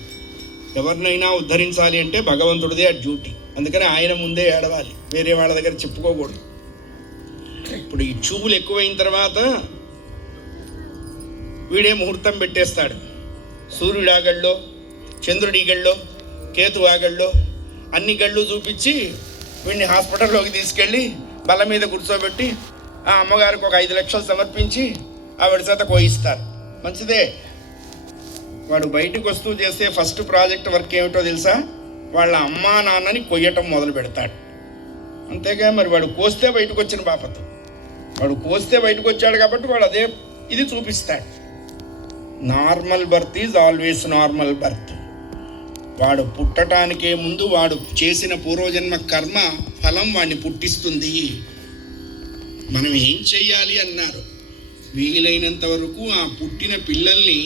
ఎవరినైనా ఉద్ధరించాలి అంటే భగవంతుడిదే ఆ డ్యూటీ. అందుకని ఆయన ముందే ఏడవాలి, వేరే వాళ్ళ దగ్గర చెప్పుకోకూడదు. ఇప్పుడు ఈ చూపులు ఎక్కువైన తర్వాత వీడే ముహూర్తం పెట్టేస్తాడు. సూర్యుడు ఆగళ్ళో, చంద్రుడి గళ్ళో, కేతు ఆగళ్ళో అన్ని గళ్ళు చూపించి వీడిని హాస్పిటల్లోకి తీసుకెళ్ళి బల్ల మీద కూర్చోబెట్టి ఆ అమ్మగారికి ఒక 5 లక్షలు సమర్పించి ఆవిడ చేత కోయిస్తారు. మంచిదే. వాడు బయటకు వస్తూ చేసే ఫస్ట్ ప్రాజెక్ట్ వర్క్ ఏమిటో తెలుసా? వాళ్ళ అమ్మా నాన్నని కొయ్యటం మొదలు పెడతాడు. అంతేగా మరి వాడు కోస్తే బయటకు వచ్చిన బాపతు. వాడు కోస్తే బయటకు వచ్చాడు కాబట్టి వాడు అదే ఇది చూపిస్తాడు. Normal birth is always normal birth. వాడు పుట్టటానికే ముందు వాడు చేసిన పూర్వజన్మ కర్మ ఫలం వాడిని పుట్టిస్తుంది. మనం ఏం చెయ్యాలి అన్నారు? వీలైనంత వరకు ఆ పుట్టిన పిల్లల్ని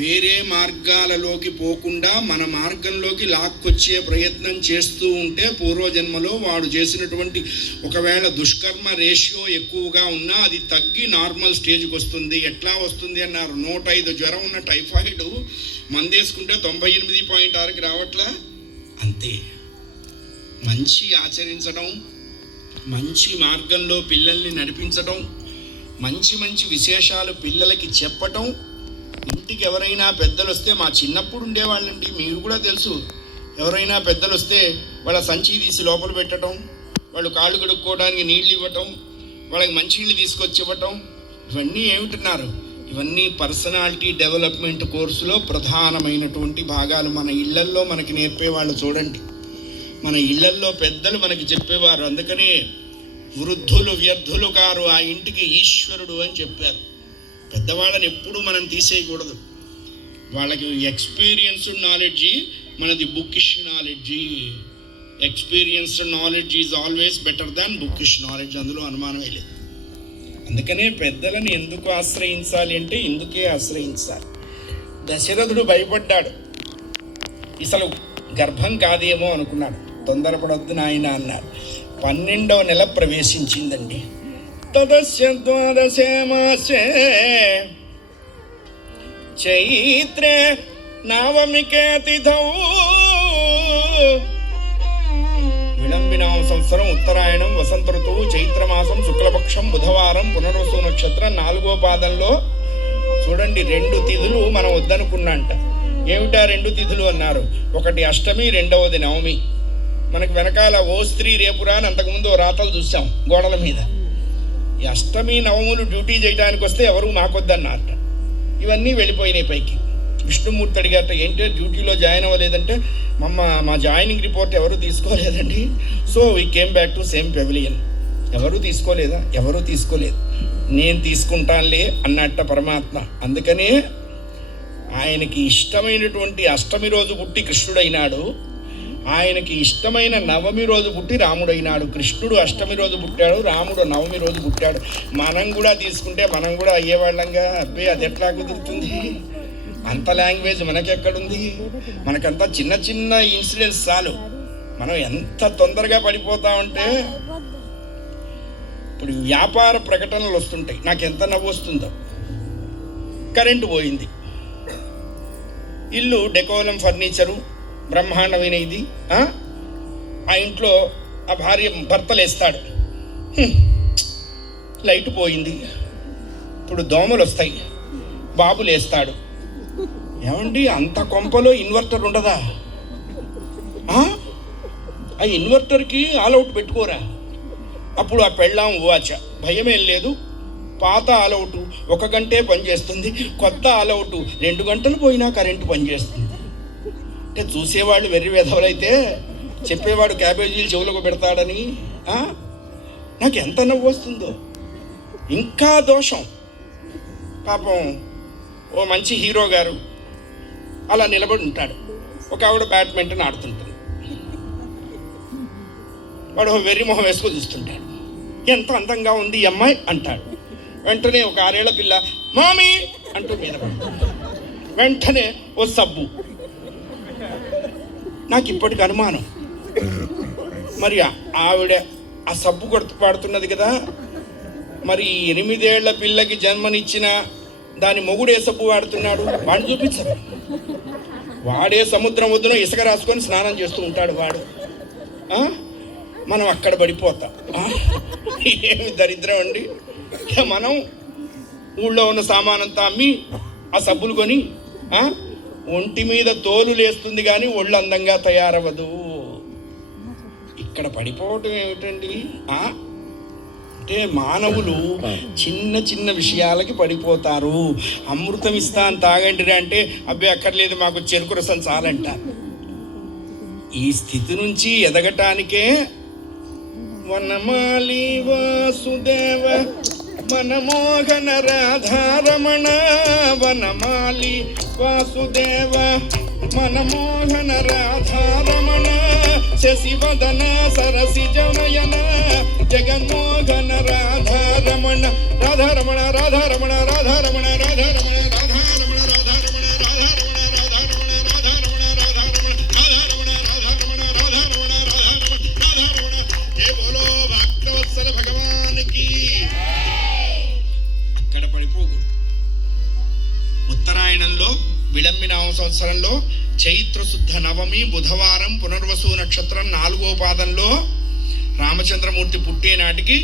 వేరే మార్గాలలోకి పోకుండా మన మార్గంలోకి లాక్కొచ్చే ప్రయత్నం చేస్తూ ఉంటే పూర్వజన్మలో వాడు చేసినటువంటి ఒకవేళ దుష్కర్మ రేషియో ఎక్కువగా ఉన్నా అది తగ్గి నార్మల్ స్టేజ్కి వస్తుంది. ఎట్లా వస్తుంది అన్నారు? 105 జ్వరం ఉన్న టైఫాయిడ్ మందేసుకుంటే 98.6కి రావట్లా? అంతే. మంచి ఆచరించడం, మంచి మార్గంలో పిల్లల్ని నడిపించడం, మంచి మంచి విశేషాలు పిల్లలకి చెప్పటం. ఇంటికి ఎవరైనా పెద్దలు వస్తే, మా చిన్నప్పుడు ఉండేవాళ్ళండి, మీరు కూడా తెలుసు, ఎవరైనా పెద్దలు వస్తే వాళ్ళ సంచి తీసి లోపల పెట్టడం, వాళ్ళు కాళ్ళు కడుక్కోవడానికి నీళ్ళు ఇవ్వటం, వాళ్ళకి మంచినీళ్ళు తీసుకొచ్చి ఇవ్వటం, ఇవన్నీ ఏమిటన్నారు? ఇవన్నీ పర్సనాలిటీ డెవలప్మెంట్ కోర్సులో ప్రధానమైనటువంటి భాగాలు. మన ఇళ్లల్లో మనకి నేర్పేవాళ్ళు చూడండి. మన ఇళ్లల్లో పెద్దలు మనకి చెప్పేవారు. అందుకనే వృద్ధులు వ్యర్థులు కారు, ఆ ఇంటికి ఈశ్వరుడు అని చెప్పారు. పెద్దవాళ్ళని ఎప్పుడు మనం తీసేయకూడదు. వాళ్ళకి ఎక్స్పీరియన్స్డ్ నాలెడ్జి, మనది bookish knowledge. Experienced knowledge is always better than bookish knowledge. అందులో అనుమానమే లేదు. అందుకనే పెద్దలను ఎందుకు ఆశ్రయించాలి అంటే ఇందుకే ఆశ్రయించాలి. దశరథుడు భయపడ్డాడు. అసలు గర్భం కాదేమో అనుకున్నాడు. తొందరపడొద్దు నాయన అన్నారు. 12వ నెల ప్రవేశించిందండి. తదస్య ద్వాదశే మాసే చైత్రే నవమికే తిథౌ. విళంబినామ సంవత్సరం, ఉత్తరాయణం, వసంత ఋతువు, చైత్రమాసం, శుక్లపక్షం, బుధవారం, పునర్వసు నక్షత్రం, 4వ పాదంలో చూడండి 2 తిథులు మనం వద్దనుకున్నంట. ఏమిటా 2 తిథులు అన్నారు? ఒకటి అష్టమి, రెండవది నవమి. మనకు వెనకాల ఓ స్త్రీ రేపురా అని అంతకుముందు రాతలు చూసాం గోడల మీద. ఈ అష్టమి నవములు డ్యూటీ చేయడానికి వస్తే ఎవరు మాకొద్దన్నారట. ఇవన్నీ వెళ్ళిపోయినాయి పైకి. విష్ణుమూర్తి అడిగారట, ఏంటంటే డ్యూటీలో జాయిన్ అవ్వలేదంటే, మా జాయినింగ్ రిపోర్ట్ ఎవరు తీసుకోలేదండి. So we came back to same pavilion. ఎవరు తీసుకోలేదా? ఎవరు తీసుకోలేదు. నేను తీసుకుంటానులే అన్నట్ట పరమాత్మ. అందుకనే ఆయనకి ఇష్టమైనటువంటి అష్టమి రోజు పుట్టి కృష్ణుడైనాడు. ఆయనకి ఇష్టమైన నవమి రోజు పుట్టి రాముడైనాడు. కృష్ణుడు అష్టమి రోజు పుట్టాడు, రాముడు నవమి రోజు పుట్టాడు. మనం కూడా తీసుకుంటే మనం కూడా అయ్యేవాళ్ళంగా. అబ్బే అది ఎట్లా కుదురుతుంది? అంత లాంగ్వేజ్ మనకెక్కడుంది? మనకంతా చిన్న చిన్న ఇన్సిడెంట్స్ చాలు. మనం ఎంత తొందరగా పడిపోతామంటే, ఇప్పుడు వ్యాపార ప్రకటనలు వస్తుంటాయి. నాకు ఎంత నవ్వు వస్తుందో. కరెంటు పోయింది. ఇల్లు డెకోలం ఫర్నిచరు బ్రహ్మాండమైన ఇది. ఆ ఇంట్లో ఆ భర్త లేస్తాడు, లైట్ పోయింది, ఇప్పుడు దోమలు వస్తాయి. బాబు లేస్తాడు, ఏమండి అంత కొంపలో ఇన్వర్టర్ ఉండదా? ఆ ఇన్వర్టర్కి ఆల్అవుట్ పెట్టుకోరా? అప్పుడు ఆ పెళ్ళాం వాచ, భయమేం లేదు, పాత ఆల్అవుట్ 1 గంటే పనిచేస్తుంది, కొత్త ఆల్అవుట్ 2 గంటలు పోయినా కరెంటు పనిచేస్తుంది. అంటే చూసేవాళ్ళు వెర్రి వెధవలైతే చెప్పేవాడు క్యాబేజీలు చెవులకు పెడతాడని నాకు ఎంత నవ్వు వస్తుందో. ఇంకా దోషం, పాపం ఓ మంచి హీరో గారు అలా నిలబడి ఉంటాడు, ఒక ఆవిడ బ్యాడ్మింటన్ ఆడుతుంటాడు, వాడు వెర్రి మొహం వేసుకొని చూస్తుంటాడు, ఎంత అందంగా ఉంది ఈ అమ్మాయి అంటాడు. వెంటనే ఒక 6 ఏళ్ల పిల్ల మామీ అంటూ మీద పడతాడు, వెంటనే ఓ సబ్బు. నాకు ఇప్పటికి అనుమానం, మరి ఆవిడ ఆ సబ్బు పాడుతున్నది కదా, మరి 8 ఏళ్ల పిల్లకి జన్మనిచ్చిన దాని మొగుడే సబ్బు వాడుతున్నాడు, వాడిని చూపించరు. వాడే సముద్రం ఒడ్డున ఇసుక రాసుకొని స్నానం చేస్తూ ఉంటాడు వాడు. మనం అక్కడ పడిపోతాం. ఏమి దరిద్రం అండి. మనం ఊళ్ళో ఉన్న సామానంతా అమ్మి ఆ సబ్బులు కొని ఒంటి మీద తోలు లేస్తుంది కానీ ఒళ్ళు అందంగా తయారవ్వదు. ఇక్కడ పడిపోవటం ఏమిటండి? అంటే మానవులు చిన్న చిన్న విషయాలకి పడిపోతారు. అమృతం ఇస్తాను తాగండి అంటే అబ్బాయి అక్కర్లేదు, మాకు చెరుకు రసం చాలంట. ఈ స్థితి నుంచి ఎదగటానికే వనమాలి వాసుదేవ మనమోహన రాధారమణ, వనమాలి వాసుదేవ మనమోహన రాధారమణ, శశివదన సరసిజనయన జగన్మోహన రాధారమణ, రాధారమణ రాధారమణ రాధారమణ రాధారమణ రాధారమణ రాధారమణ రాధారమణ రాధారమణ రాధారమణ రాధారమణ రాధారమణ రాధారమణ రాధారమణ రాధారమణ. జై బోలో భక్తవత్సల భగవానికి. అక్కడ పడిపోకు. ఉత్తరాయణంలో విళంబినామ సంవత్సరంలో చైత్ర శుద్ధ నవమి బుధవారం పునర్వసు నక్షత్రం 4వ పాదంలో రామచంద్రమూర్తి పుట్టే నాటికి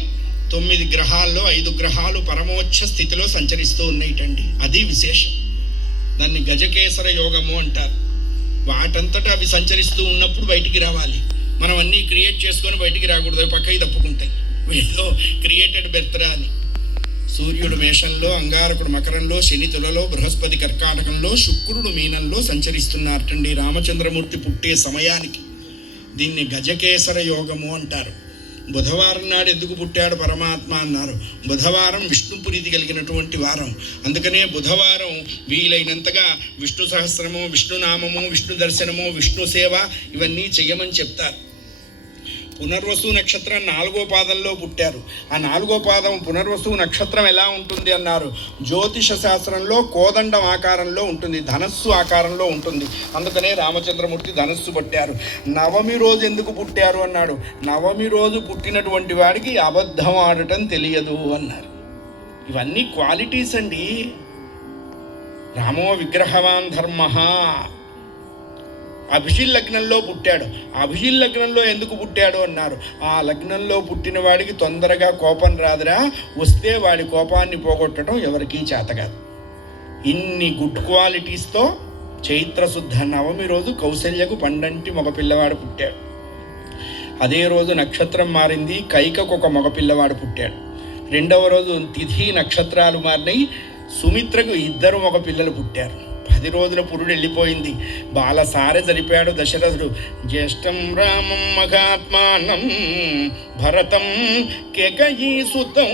9 గ్రహాల్లో 5 గ్రహాలు పరమోచ్చ స్థితిలో సంచరిస్తూ ఉన్నాయిటండి. అది విశేషం. దాన్ని గజకేసర యోగము అంటారు. వాటంతటా అవి సంచరిస్తూ ఉన్నప్పుడు బయటికి రావాలి. మనం అన్నీ క్రియేట్ చేసుకొని బయటికి రాకూడదు, పక్కకి తప్పుకుంటాయి. వీళ్ళలో క్రియేటెడ్ బెర్త్రా అని. సూర్యుడు మేషంలో, అంగారకుడు మకరంలో, శని తులలో, బృహస్పతి కర్కాటకంలో, శుక్రుడు మీనంలో సంచరిస్తున్నారటండి రామచంద్రమూర్తి పుట్టే సమయానికి. దీన్ని గజకేసర యోగము అంటారు. బుధవారం నాడు ఎందుకు పుట్టాడు పరమాత్మ అన్నారు? బుధవారం విష్ణు ప్రీతి కలిగినటువంటి వారం. అందుకనే బుధవారం వీలైనంతగా విష్ణు సహస్రము, విష్ణునామము, విష్ణు దర్శనము, విష్ణు సేవ ఇవన్నీ చెయ్యమని చెప్తారు. పునర్వసు నక్షత్రం 4వ పాదంలో పుట్టారు. ఆ 4వ పాదం పునర్వసు నక్షత్రం ఎలా ఉంటుంది అన్నారు? జ్యోతిష శాస్త్రంలో కోదండం ఆకారంలో ఉంటుంది, ధనస్సు ఆకారంలో ఉంటుంది. అందుకనే రామచంద్రమూర్తి ధనస్సు పట్టారు. నవమి రోజు ఎందుకు పుట్టారు అన్నాడు? నవమి రోజు పుట్టినటువంటి వాడికి అబద్ధం ఆడటం తెలియదు అన్నారు. ఇవన్నీ క్వాలిటీస్ అండి. రామో విగ్రహవాన్ ధర్మ. అభిజిల్ లగ్నంలో పుట్టాడు. అభిజిల్ లగ్నంలో ఎందుకు పుట్టాడు అన్నారు? ఆ లగ్నంలో పుట్టిన వాడికి తొందరగా కోపం రాదురా, వస్తే వాడి కోపాన్ని పోగొట్టడం ఎవరికీ చేతకాదు. ఇన్ని గుడ్ క్వాలిటీస్తో చైత్రశుద్ధ నవమి రోజు కౌసల్యకు పండంటి మగ పిల్లవాడు పుట్టాడు. అదే రోజు నక్షత్రం మారింది, కైకకు ఒక మగ పిల్లవాడు పుట్టాడు. 2వ రోజు తిథి నక్షత్రాలు మారినాయి, సుమిత్రకు 2 మగ పిల్లలు పుట్టారు. 10 రోజుల పురుడు వెళ్ళిపోయింది. బాలసారె జరిపాడు దశరథుడు. జ్యేష్టం రామం మహాత్మానం భరతం కేకయీసుతం.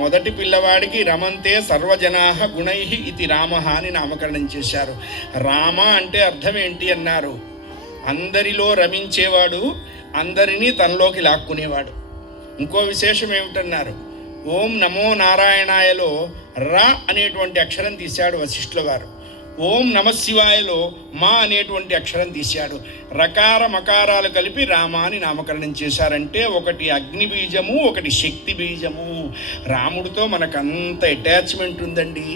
మొదటి పిల్లవాడికి రమంతే సర్వజనాః గుణైః ఇతి రామః అని నామకరణం చేశారు. రామ అంటే అర్థం ఏంటి అన్నారు? అందరిలో రమించేవాడు, అందరినీ తనలోకి లాక్కునేవాడు. ఇంకో విశేషం ఏమిటన్నారు? ఓం నమో నారాయణాయలో రా అనేటువంటి అక్షరం తీశాడు వశిష్ఠుల వారు. ఓం నమశివాయలో మా అనేటువంటి అక్షరం తీశాడు. రకార మకారాలు కలిపి రామ అని నామకరణం చేశారంటే ఒకటి అగ్ని బీజము, ఒకటి శక్తి బీజము. రాముడితో మనకంత అటాచ్మెంట్ ఉందండి.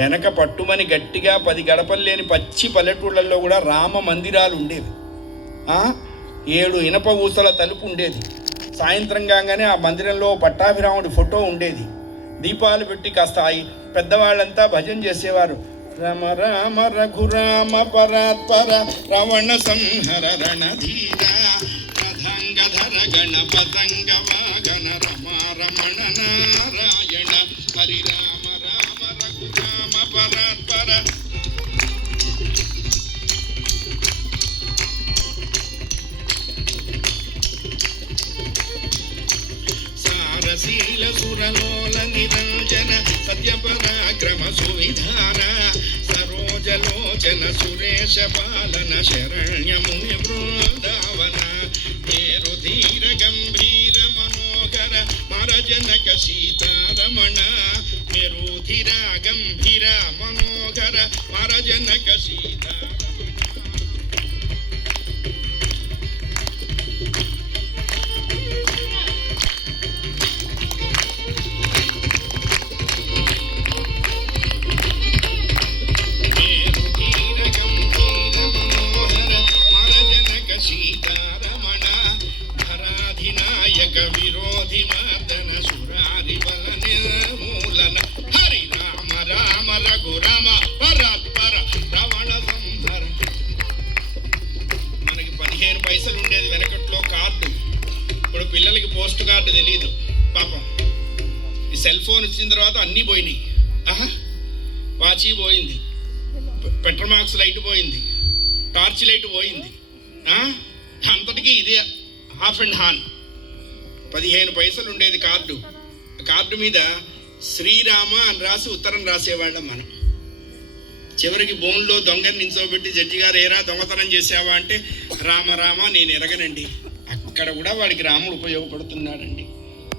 వెనక పట్టుమని గట్టిగా 10 గడపలు లేని పచ్చి పల్లెటూళ్ళల్లో కూడా రామ మందిరాలు ఉండేవి. 7 ఇనప ఊసల తలుపు ఉండేది. సాయంత్రం కాగానే ఆ మందిరంలో పట్టాభిరాముడి ఫోటో ఉండేది. దీపాలు పెట్టి కాస్త పెద్దవాళ్ళంతా భజన చేసేవారు. రమ రామ రఘురామ పరాత్పర రవణ సంహర రణధీర రథంగధర గణపతంగ వాగన రమా రమణ నారాయణ హరి రామ రామ రఘురామ పరాత్పర. సారశీల సురలోల నిరంజన సత్యపరాక్రమ సువిధాన సరోజలోచన సురేశ పాలన శరణ్యముని బృందావన మేరుధీర గంభీర మనోహర మరజనక సీతారమణ మేరుధీర గంభీర మనోహర మరజనక సీతారమణ. విరోధి మర్దన సురారి బల నిర్మూలన హరి రామ రామ రఘురామ పరాత్పర రవణ సంహర. మనకి 15 పైసలు ఉండేది వెనకట్లో కార్డు. ఇప్పుడు పిల్లలకి పోస్ట్ కార్డు తెలియదు పాపం. ఈ సెల్ ఫోన్ వచ్చిన తర్వాత అన్నీ పోయినాయి. వాచీ పోయింది, పెట్రోమాక్స్ లైట్ పోయింది, టార్చ్ లైట్ పోయింది. అంతటికీ ఇదే హాఫ్ అండ్ హాన్. 15 పైసలు ఉండేది కార్డు. కార్డు మీద శ్రీరామ అని రాసి ఉత్తరం రాసేవాళ్ళం మనం. చివరికి బోన్లో దొంగని నించోబెట్టి జడ్జి గారు ఏరా దొంగతనం చేసావా అంటే రామ రామ నేను ఎరగనండి. అక్కడ కూడా వాడికి రాముడు ఉపయోగపడుతున్నాడండి.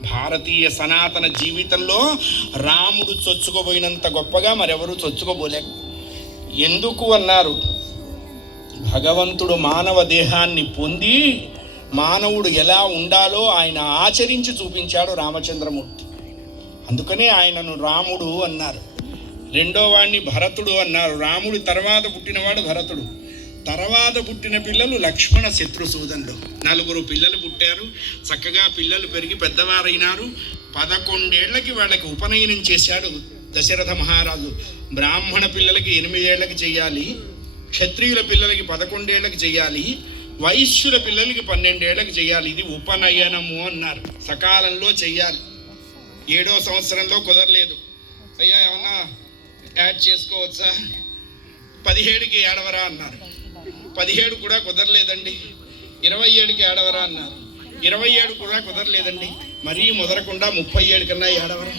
భారతీయ సనాతన జీవితంలో రాముడు చొచ్చుకోబోయినంత గొప్పగా మరెవరూ చొచ్చుకోబోలేక. ఎందుకు అన్నారు? భగవంతుడు మానవ దేహాన్ని పొంది మానవుడు ఎలా ఉండాలో ఆయన ఆచరించి చూపించాడు రామచంద్రమూర్తి. అందుకనే ఆయనను రాముడు అన్నారు. రెండో వాడిని భరతుడు అన్నారు. రాముడి తర్వాత పుట్టినవాడు భరతుడు. తర్వాత పుట్టిన పిల్లలు లక్ష్మణ శత్రుసూదనులు. 4 పిల్లలు పుట్టారు. చక్కగా పిల్లలు పెరిగి పెద్దవారైనారు. 11 ఏళ్లకి వాళ్ళకి ఉపనయనం చేశాడు దశరథ మహారాజు. బ్రాహ్మణ పిల్లలకి 8 ఏళ్లకి చెయ్యాలి, క్షత్రియుల పిల్లలకి 11 ఏళ్లకి చెయ్యాలి, వైశ్యుల పిల్లలకి 12 ఏళ్లకు చేయాలి. ఇది ఉపనయనము అన్నారు. సకాలంలో చెయ్యాలి. 7వ సంవత్సరంలో కుదరలేదు. అయ్యా ఏమన్నా యాడ్ చేసుకోవచ్చా? 17కి ఏడవరా అన్నారు. 17 కూడా కుదరలేదండి. 27కి ఏడవరా అన్నారు. 27 కూడా కుదరలేదండి. మరీ మొదలకుండా 37 కన్నా ఏడవరా.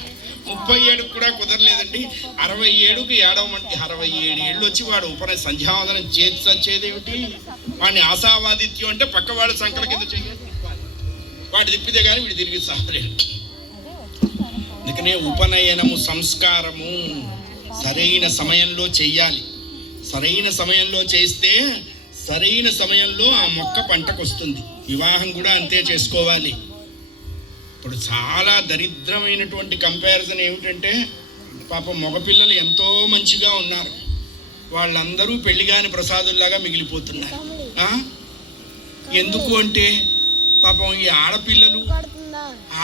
37 కూడా కుదరలేదండి. 67కి ఏడవమంటే 67 ఏళ్ళు వచ్చి వాడు సంధ్యావందనం చేసేదేమిటి? వాడిని ఆశావాదిత్యం అంటే పక్కవాడు సంకల కింద చేయాలి. వాడు తిప్పితే కానీ వీడు తిరిగి సాగలేడు. అందుకనే ఉపనయనము సంస్కారము సరైన సమయంలో చెయ్యాలి. సరైన సమయంలో చేస్తే సరైన సమయంలో ఆ మొక్క పంటకు వస్తుంది. వివాహం కూడా అంతే చేసుకోవాలి. ఇప్పుడు చాలా దరిద్రమైనటువంటి కంపారిజన్ ఏమిటంటే పాపం మగపిల్లలు ఎంతో మంచిగా ఉన్నారు, వాళ్ళందరూ పెళ్లిగాని ప్రసాదుల్లాగా మిగిలిపోతున్నారు. ఎందుకు అంటే పాపం ఈ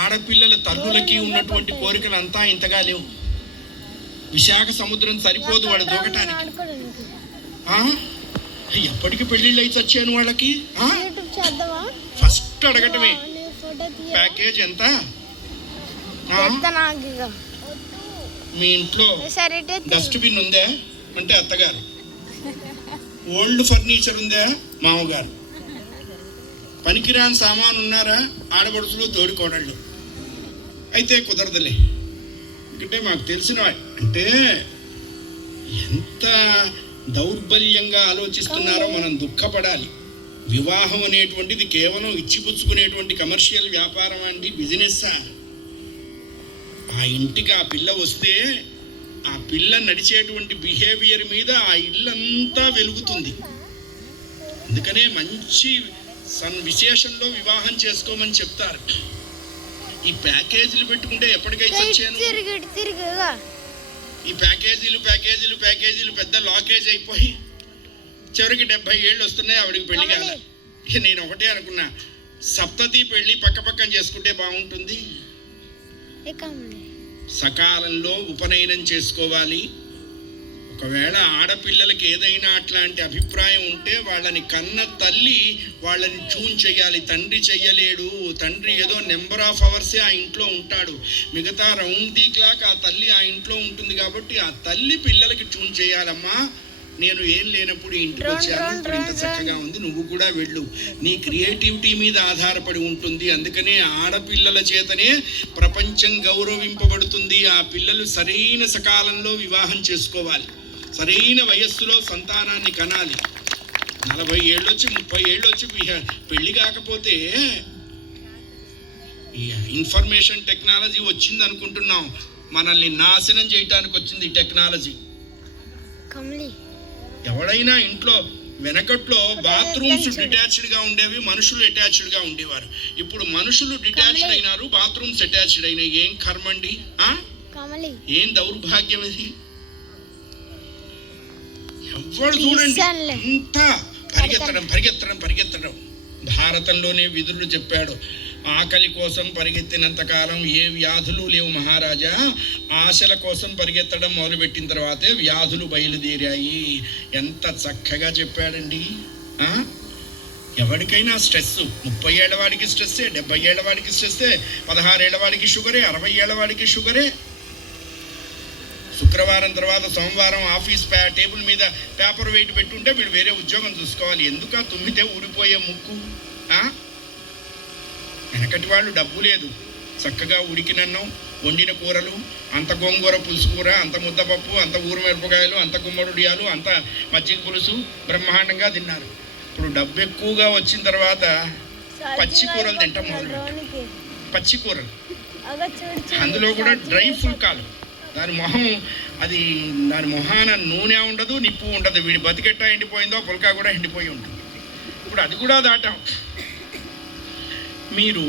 ఆడపిల్లల తల్లులకి ఉన్నటువంటి కోరికలు అంతా ఇంతగా లేవు. విశాఖ సముద్రం సరిపోదు వాడు దూకటానికి. ఎప్పటికి పెళ్లిళ్ళు అయితే వచ్చాను వాళ్ళకి. ఫస్ట్ అడగటమే ప్యాకేజ్ ఎంత? మీ ఇంట్లో డస్ట్బిన్ ఉందా అంటే అత్తగారు, ఓల్డ్ ఫర్నిచర్ ఉందా మామగారు, పనికిరాని సామాను ఉన్నారా ఆడపడుచులు తోడుకోడళ్ళు. అయితే కుదరదులే. ఎందుకంటే మాకు తెలిసిన అంటే ఎంత దౌర్బల్యంగా ఆలోచిస్తున్నారో మనం దుఃఖపడాలి. వివాహం అనేటువంటిది కేవలం ఇచ్చిపుచ్చుకునేటువంటి కమర్షియల్ వ్యాపారం అండి, బిజినెస్సా? ఆ ఇంటికి ఆ పిల్ల వస్తే ఆ పిల్ల నడిచేటువంటి బిహేవియర్ మీద ఆ ఇల్లంతా వెలుగుతుంది. అందుకనే మంచి విశేషంలో వివాహం చేసుకోమని చెప్తారు. ఈ ప్యాకేజీలు పెట్టుకుంటే ఎప్పటికైతే వచ్చాను, ఈ ప్యాకేజీలు పెద్ద లాకేజ్ అయిపోయి చివరికి 70 ఏళ్ళు వస్తున్నాయి, ఆవిడికి పెళ్లి కాల. ఇక నేను ఒకటే అనుకున్నా, సప్తతి పెళ్లి పక్కపక్కన చేసుకుంటే బాగుంటుంది. సకాలంలో ఉపనయనం చేసుకోవాలి. ఒకవేళ ఆడపిల్లలకి ఏదైనా అట్లాంటి అభిప్రాయం ఉంటే వాళ్ళని కన్న తల్లి వాళ్ళని చూన్ చెయ్యాలి. తండ్రి చెయ్యలేడు. తండ్రి ఏదో నెంబర్ ఆఫ్ అవర్సే ఆ ఇంట్లో ఉంటాడు, మిగతా రౌండ్ ది క్లాక్ ఆ తల్లి ఆ ఇంట్లో ఉంటుంది. కాబట్టి ఆ తల్లి పిల్లలకి చూన్ చేయాలమ్మా, నేను ఏం లేనప్పుడు ఇంటికి వచ్చాను, ఇప్పుడు ఇంత చక్కగా ఉంది, నువ్వు కూడా వెళ్ళు. నీ క్రియేటివిటీ మీద ఆధారపడి ఉంటుంది. అందుకనే ఆడపిల్లల చేతనే ప్రపంచం గౌరవింపబడుతుంది. ఆ పిల్లలు సరైన సకాలంలో వివాహం చేసుకోవాలి, సరైన వయస్సులో సంతానాన్ని కనాలి. 40 ఏళ్ళు వచ్చి 30 ఏళ్ళు వచ్చి పెళ్లి కాకపోతే ఇన్ఫర్మేషన్ టెక్నాలజీ వచ్చింది అనుకుంటున్నాం, మనల్ని నాశనం చేయటానికి వచ్చింది టెక్నాలజీ. ఎవడైనా ఇంట్లో వెనకట్లో బాత్రూమ్స్ డిటాచ్డ్గా ఉండేవి, మనుషులు అటాచ్డ్గా ఉండేవారు. ఇప్పుడు మనుషులు డిటాచ్డ్ అయినారు, బాత్రూమ్స్ అటాచ్డ్ అయినాయి. ఏం కర్మండి, ఏం దౌర్భాగ్యం ఇది. ఎవరు చూడండి ఇంత పరిగెత్తడం. భారతంలోనే విదురుడు చెప్పాడు, ఆకలి కోసం పరిగెత్తినంత కాలం ఏ వ్యాధులు లేవు మహారాజా, ఆశల కోసం పరిగెత్తడం మొదలుపెట్టిన తర్వాతే వ్యాధులు బయలుదేరాయి. ఎంత చక్కగా చెప్పాడండి. ఎవరికైనా స్ట్రెస్, 30 ఏళ్ల వాడికి స్ట్రెస్సే, 70 ఏళ్ల వాడికి స్ట్రెస్సే, 16 ఏళ్ల వాడికి షుగరే, 60 ఏళ్ల వాడికి షుగరే. శుక్రవారం తర్వాత సోమవారం ఆఫీస్ టేబుల్ మీద పేపర్ వెయిట్ పెట్టుంటే వీడు వేరే ఉద్యోగం చూసుకోవాలి. ఎందుక తుమ్మితే ఊడిపోయే ముక్కు. వెనకటి వాళ్ళు డబ్బు లేదు, చక్కగా ఉడికినన్నం, వండిన కూరలు, అంత గోంగూర పులుసు కూర, అంత ముద్దపప్పు, అంత ఊరు మిరపకాయలు, అంత గుమ్మడియాలు, అంత మజ్జిగ పులుసు బ్రహ్మాండంగా తిన్నారు. ఇప్పుడు డబ్బు ఎక్కువగా వచ్చిన తర్వాత పచ్చి కూరలు తింటాం మొదలుపెట్టాం. పచ్చి కూరలు, అందులో కూడా డ్రై ఫుల్కాలు. దాని మొహాన నూనె ఉండదు, నిప్పు ఉండదు. వీడి బతికెట్టా ఎండిపోయిందో పుల్కా కూడా ఎండిపోయి ఉంటుంది. ఇప్పుడు అది కూడా దాటాం. మీరు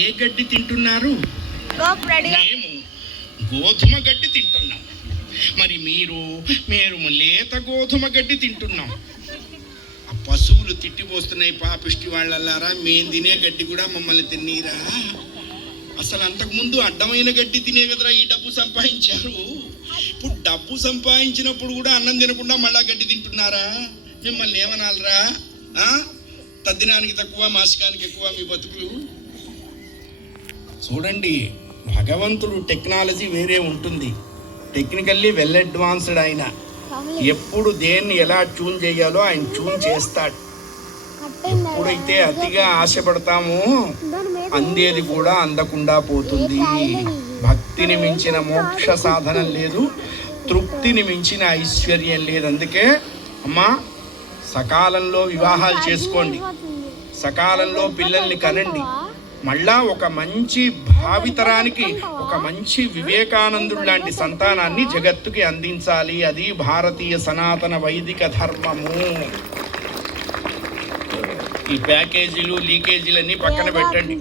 ఏ గడ్డి తింటున్నారు? మేము గోధుమ గడ్డి తింటున్నాం. మరి మేము లేత గోధుమ గడ్డి తింటున్నాం. ఆ పశువులు తిట్టిపోస్తున్నాయి, పాపిష్టి వాళ్ళలారా, మేము తినే గడ్డి కూడా మమ్మల్ని తిన్నీరా. అసలు అంతకుముందు అడ్డమైన గడ్డి తినే కదరా ఈ డబ్బు సంపాదించారు. ఇప్పుడు డబ్బు సంపాదించినప్పుడు కూడా అన్నం తినకుండా మళ్ళా గడ్డి తింటున్నారా? మిమ్మల్ని ఏమనాలరా? తద్దినానికి తక్కువ, మాసికానికి ఎక్కువ మీ బతుకులు. చూడండి, భగవంతుడు టెక్నాలజీ వేరే ఉంటుంది, టెక్నికల్లీ వెల్ అడ్వాన్స్డ్. ఆయన ఎప్పుడు దేన్ని ఎలా ట్యూన్ చేయాలో ఆయన ట్యూన్ చేస్తాడు. ఎప్పుడైతే అతిగా ఆశపడతామో అందేది కూడా అందకుండా పోతుంది. భక్తిని మించిన మోక్ష సాధనం లేదు, తృప్తిని మించిన ఐశ్వర్యం లేదు. అందుకే అమ్మా, సకాలంలో వివాహాలు చేసుకోండి, సకాలంలో పిల్లల్ని కనండి. మళ్ళా ఒక మంచి భావితరానికి ఒక మంచి వివేకానందుడు లాంటి సంతానాన్ని జగత్తుకి అందించాలి. అది భారతీయ సనాతన వైదిక ధర్మము. ఈ ప్యాకేజీలు లీకేజీలన్నీ పక్కన పెట్టండి.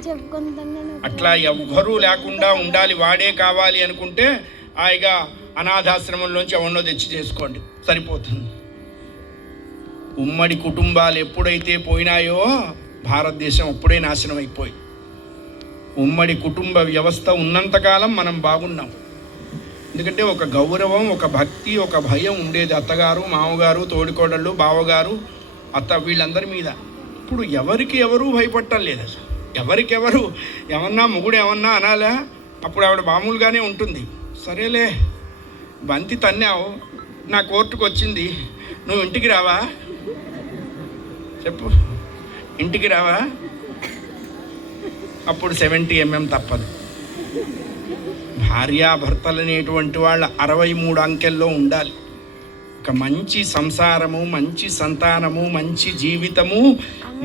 అట్లా ఎవ్వరూ లేకుండా ఉండాలి, వాడే కావాలి అనుకుంటే హాయిగా అనాథాశ్రమంలోంచి ఎవరినో తెచ్చి చేసుకోండి, సరిపోతుంది. ఉమ్మడి కుటుంబాలు ఎప్పుడైతే పోయినాయో భారతదేశం అప్పుడే నాశనం అయిపోయి. ఉమ్మడి కుటుంబ వ్యవస్థ ఉన్నంతకాలం మనం బాగున్నాం. ఎందుకంటే ఒక గౌరవం, ఒక భక్తి, ఒక భయం ఉండేది. అత్తగారు, మామగారు, తోడికోడళ్ళు, బావగారు, అత్త, వీళ్ళందరి మీద. ఇప్పుడు ఎవరికి ఎవరు భయపడటం లేదు. అసలు ఎవరికెవరు ఏమన్నా మొగుడు ఏమన్నా అనాలా? అప్పుడు ఆవిడ మామూలుగానే ఉంటుంది. సరేలే, బంతి తన్నావు, నా కోర్టుకు వచ్చింది, నువ్వు ఇంటికి రావా? చెప్పు, ఇంటికి రావా? అప్పుడు 70 mm తప్పదు. భార్యాభర్తలు అనేటువంటి వాళ్ళ 63 అంకెల్లో ఉండాలి. ఒక మంచి సంసారము, మంచి సంతానము, మంచి జీవితము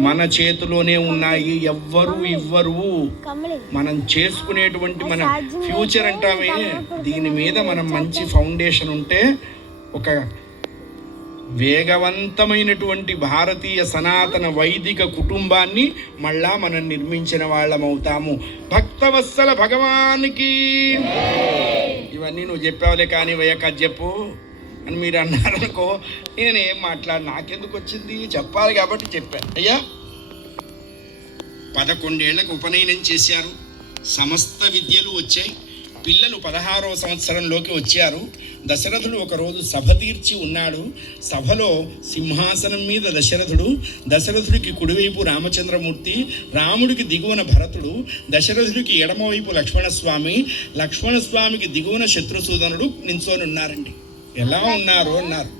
మన చేతిలోనే ఉన్నాయి, ఎవ్వరు ఇవ్వరు. మనం చేసుకునేటువంటి మన ఫ్యూచర్ అంటామే, దీని మీద మనం మంచి ఫౌండేషన్ ఉంటే ఒక వేగవంతమైనటువంటి భారతీయ సనాతన వైదిక కుటుంబాన్ని మళ్ళా మనం నిర్మించిన వాళ్ళం అవుతాము. భక్తవత్సల భగవానికి ఇవన్నీ నువ్వు చెప్పావులే కానీ వయ్యక చెప్పు అని మీరు అన్నారనుకో, నేనేం మాట్లాడు, నాకెందుకు వచ్చింది చెప్పాలి కాబట్టి చెప్పాను. అయ్యా 11 ఏళ్లకు ఉపనయనం చేశారు, సమస్త విద్యలు వచ్చాయి, పిల్లలు 16వ సంవత్సరంలోకి వచ్చారు. దశరథుడు ఒకరోజు సభ తీర్చి ఉన్నాడు. సభలో సింహాసనం మీద దశరథుడు, దశరథుడికి కుడివైపు రామచంద్రమూర్తి, రాముడికి దిగువన భరతుడు, దశరథుడికి ఎడమవైపు లక్ష్మణస్వామి, లక్ష్మణస్వామికి దిగువన శత్రుసూదనుడు నించొని ఉన్నారండి. ఎలా ఉన్నారు అన్నారు.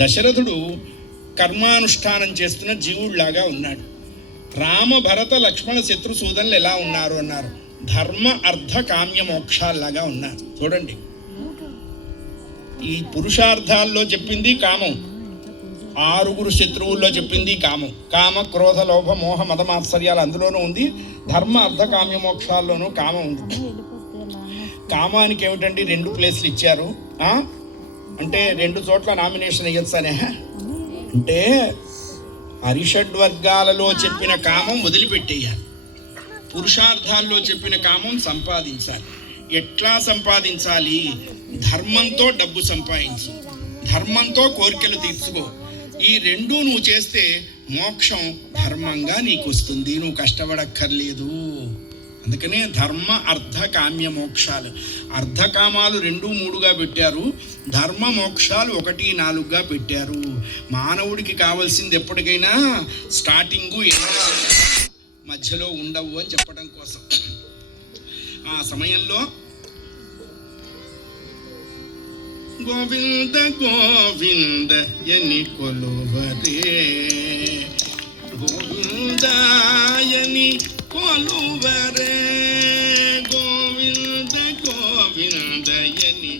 దశరథుడు కర్మానుష్ఠానం చేస్తున్న జీవుళ్లాగా ఉన్నాడు. రామ భరత లక్ష్మణ శత్రుసూదనులు ఎలా ఉన్నారు అన్నారు. ధర్మ అర్థ కామ్య మోక్షాల్లాగా ఉన్నారు. చూడండి, ఈ పురుషార్థాల్లో చెప్పింది కామం, 6 శత్రువుల్లో చెప్పింది కామం. కామ క్రోధ లోభ మోహ మదమాత్సర్యాలు అందులోనూ ఉంది. ధర్మ అర్థ కామ్య మోక్షాల్లోనూ కామం ఉంది. కామానికి ఏమిటండి 2 ప్లేస్లు ఇచ్చారు. అంటే 2 చోట్ల నామినేషన్ వేయొచ్చనే, అంటే అరిషడ్వర్గాలలో చెప్పిన కామం వదిలిపెట్టేయాలి, పురుషార్థాల్లో చెప్పిన కామం సంపాదించాలి. ఎట్లా సంపాదించాలి? ధర్మంతో డబ్బు సంపాదించు, ధర్మంతో కోరికలు తీర్చుకో. ఈ 2 నువ్వు చేస్తే మోక్షం ధర్మంగా నీకు వస్తుంది, నువ్వు కష్టపడక్కర్లేదు. అందుకనే ధర్మ అర్థ కామ్య మోక్షాలు. అర్ధకామాలు 2, 3గా పెట్టారు, ధర్మ మోక్షాలు 1, 4గా పెట్టారు. మానవుడికి కావాల్సింది ఎప్పటికైనా స్టార్టింగు మధ్యలో ఉండవు అని చెప్పడం కోసం. ఆ సమయంలో గోవింద గోవింద ఎని కొలువరే, గోవిందాయని కొలువరే, గోవింద గోవింద ఎని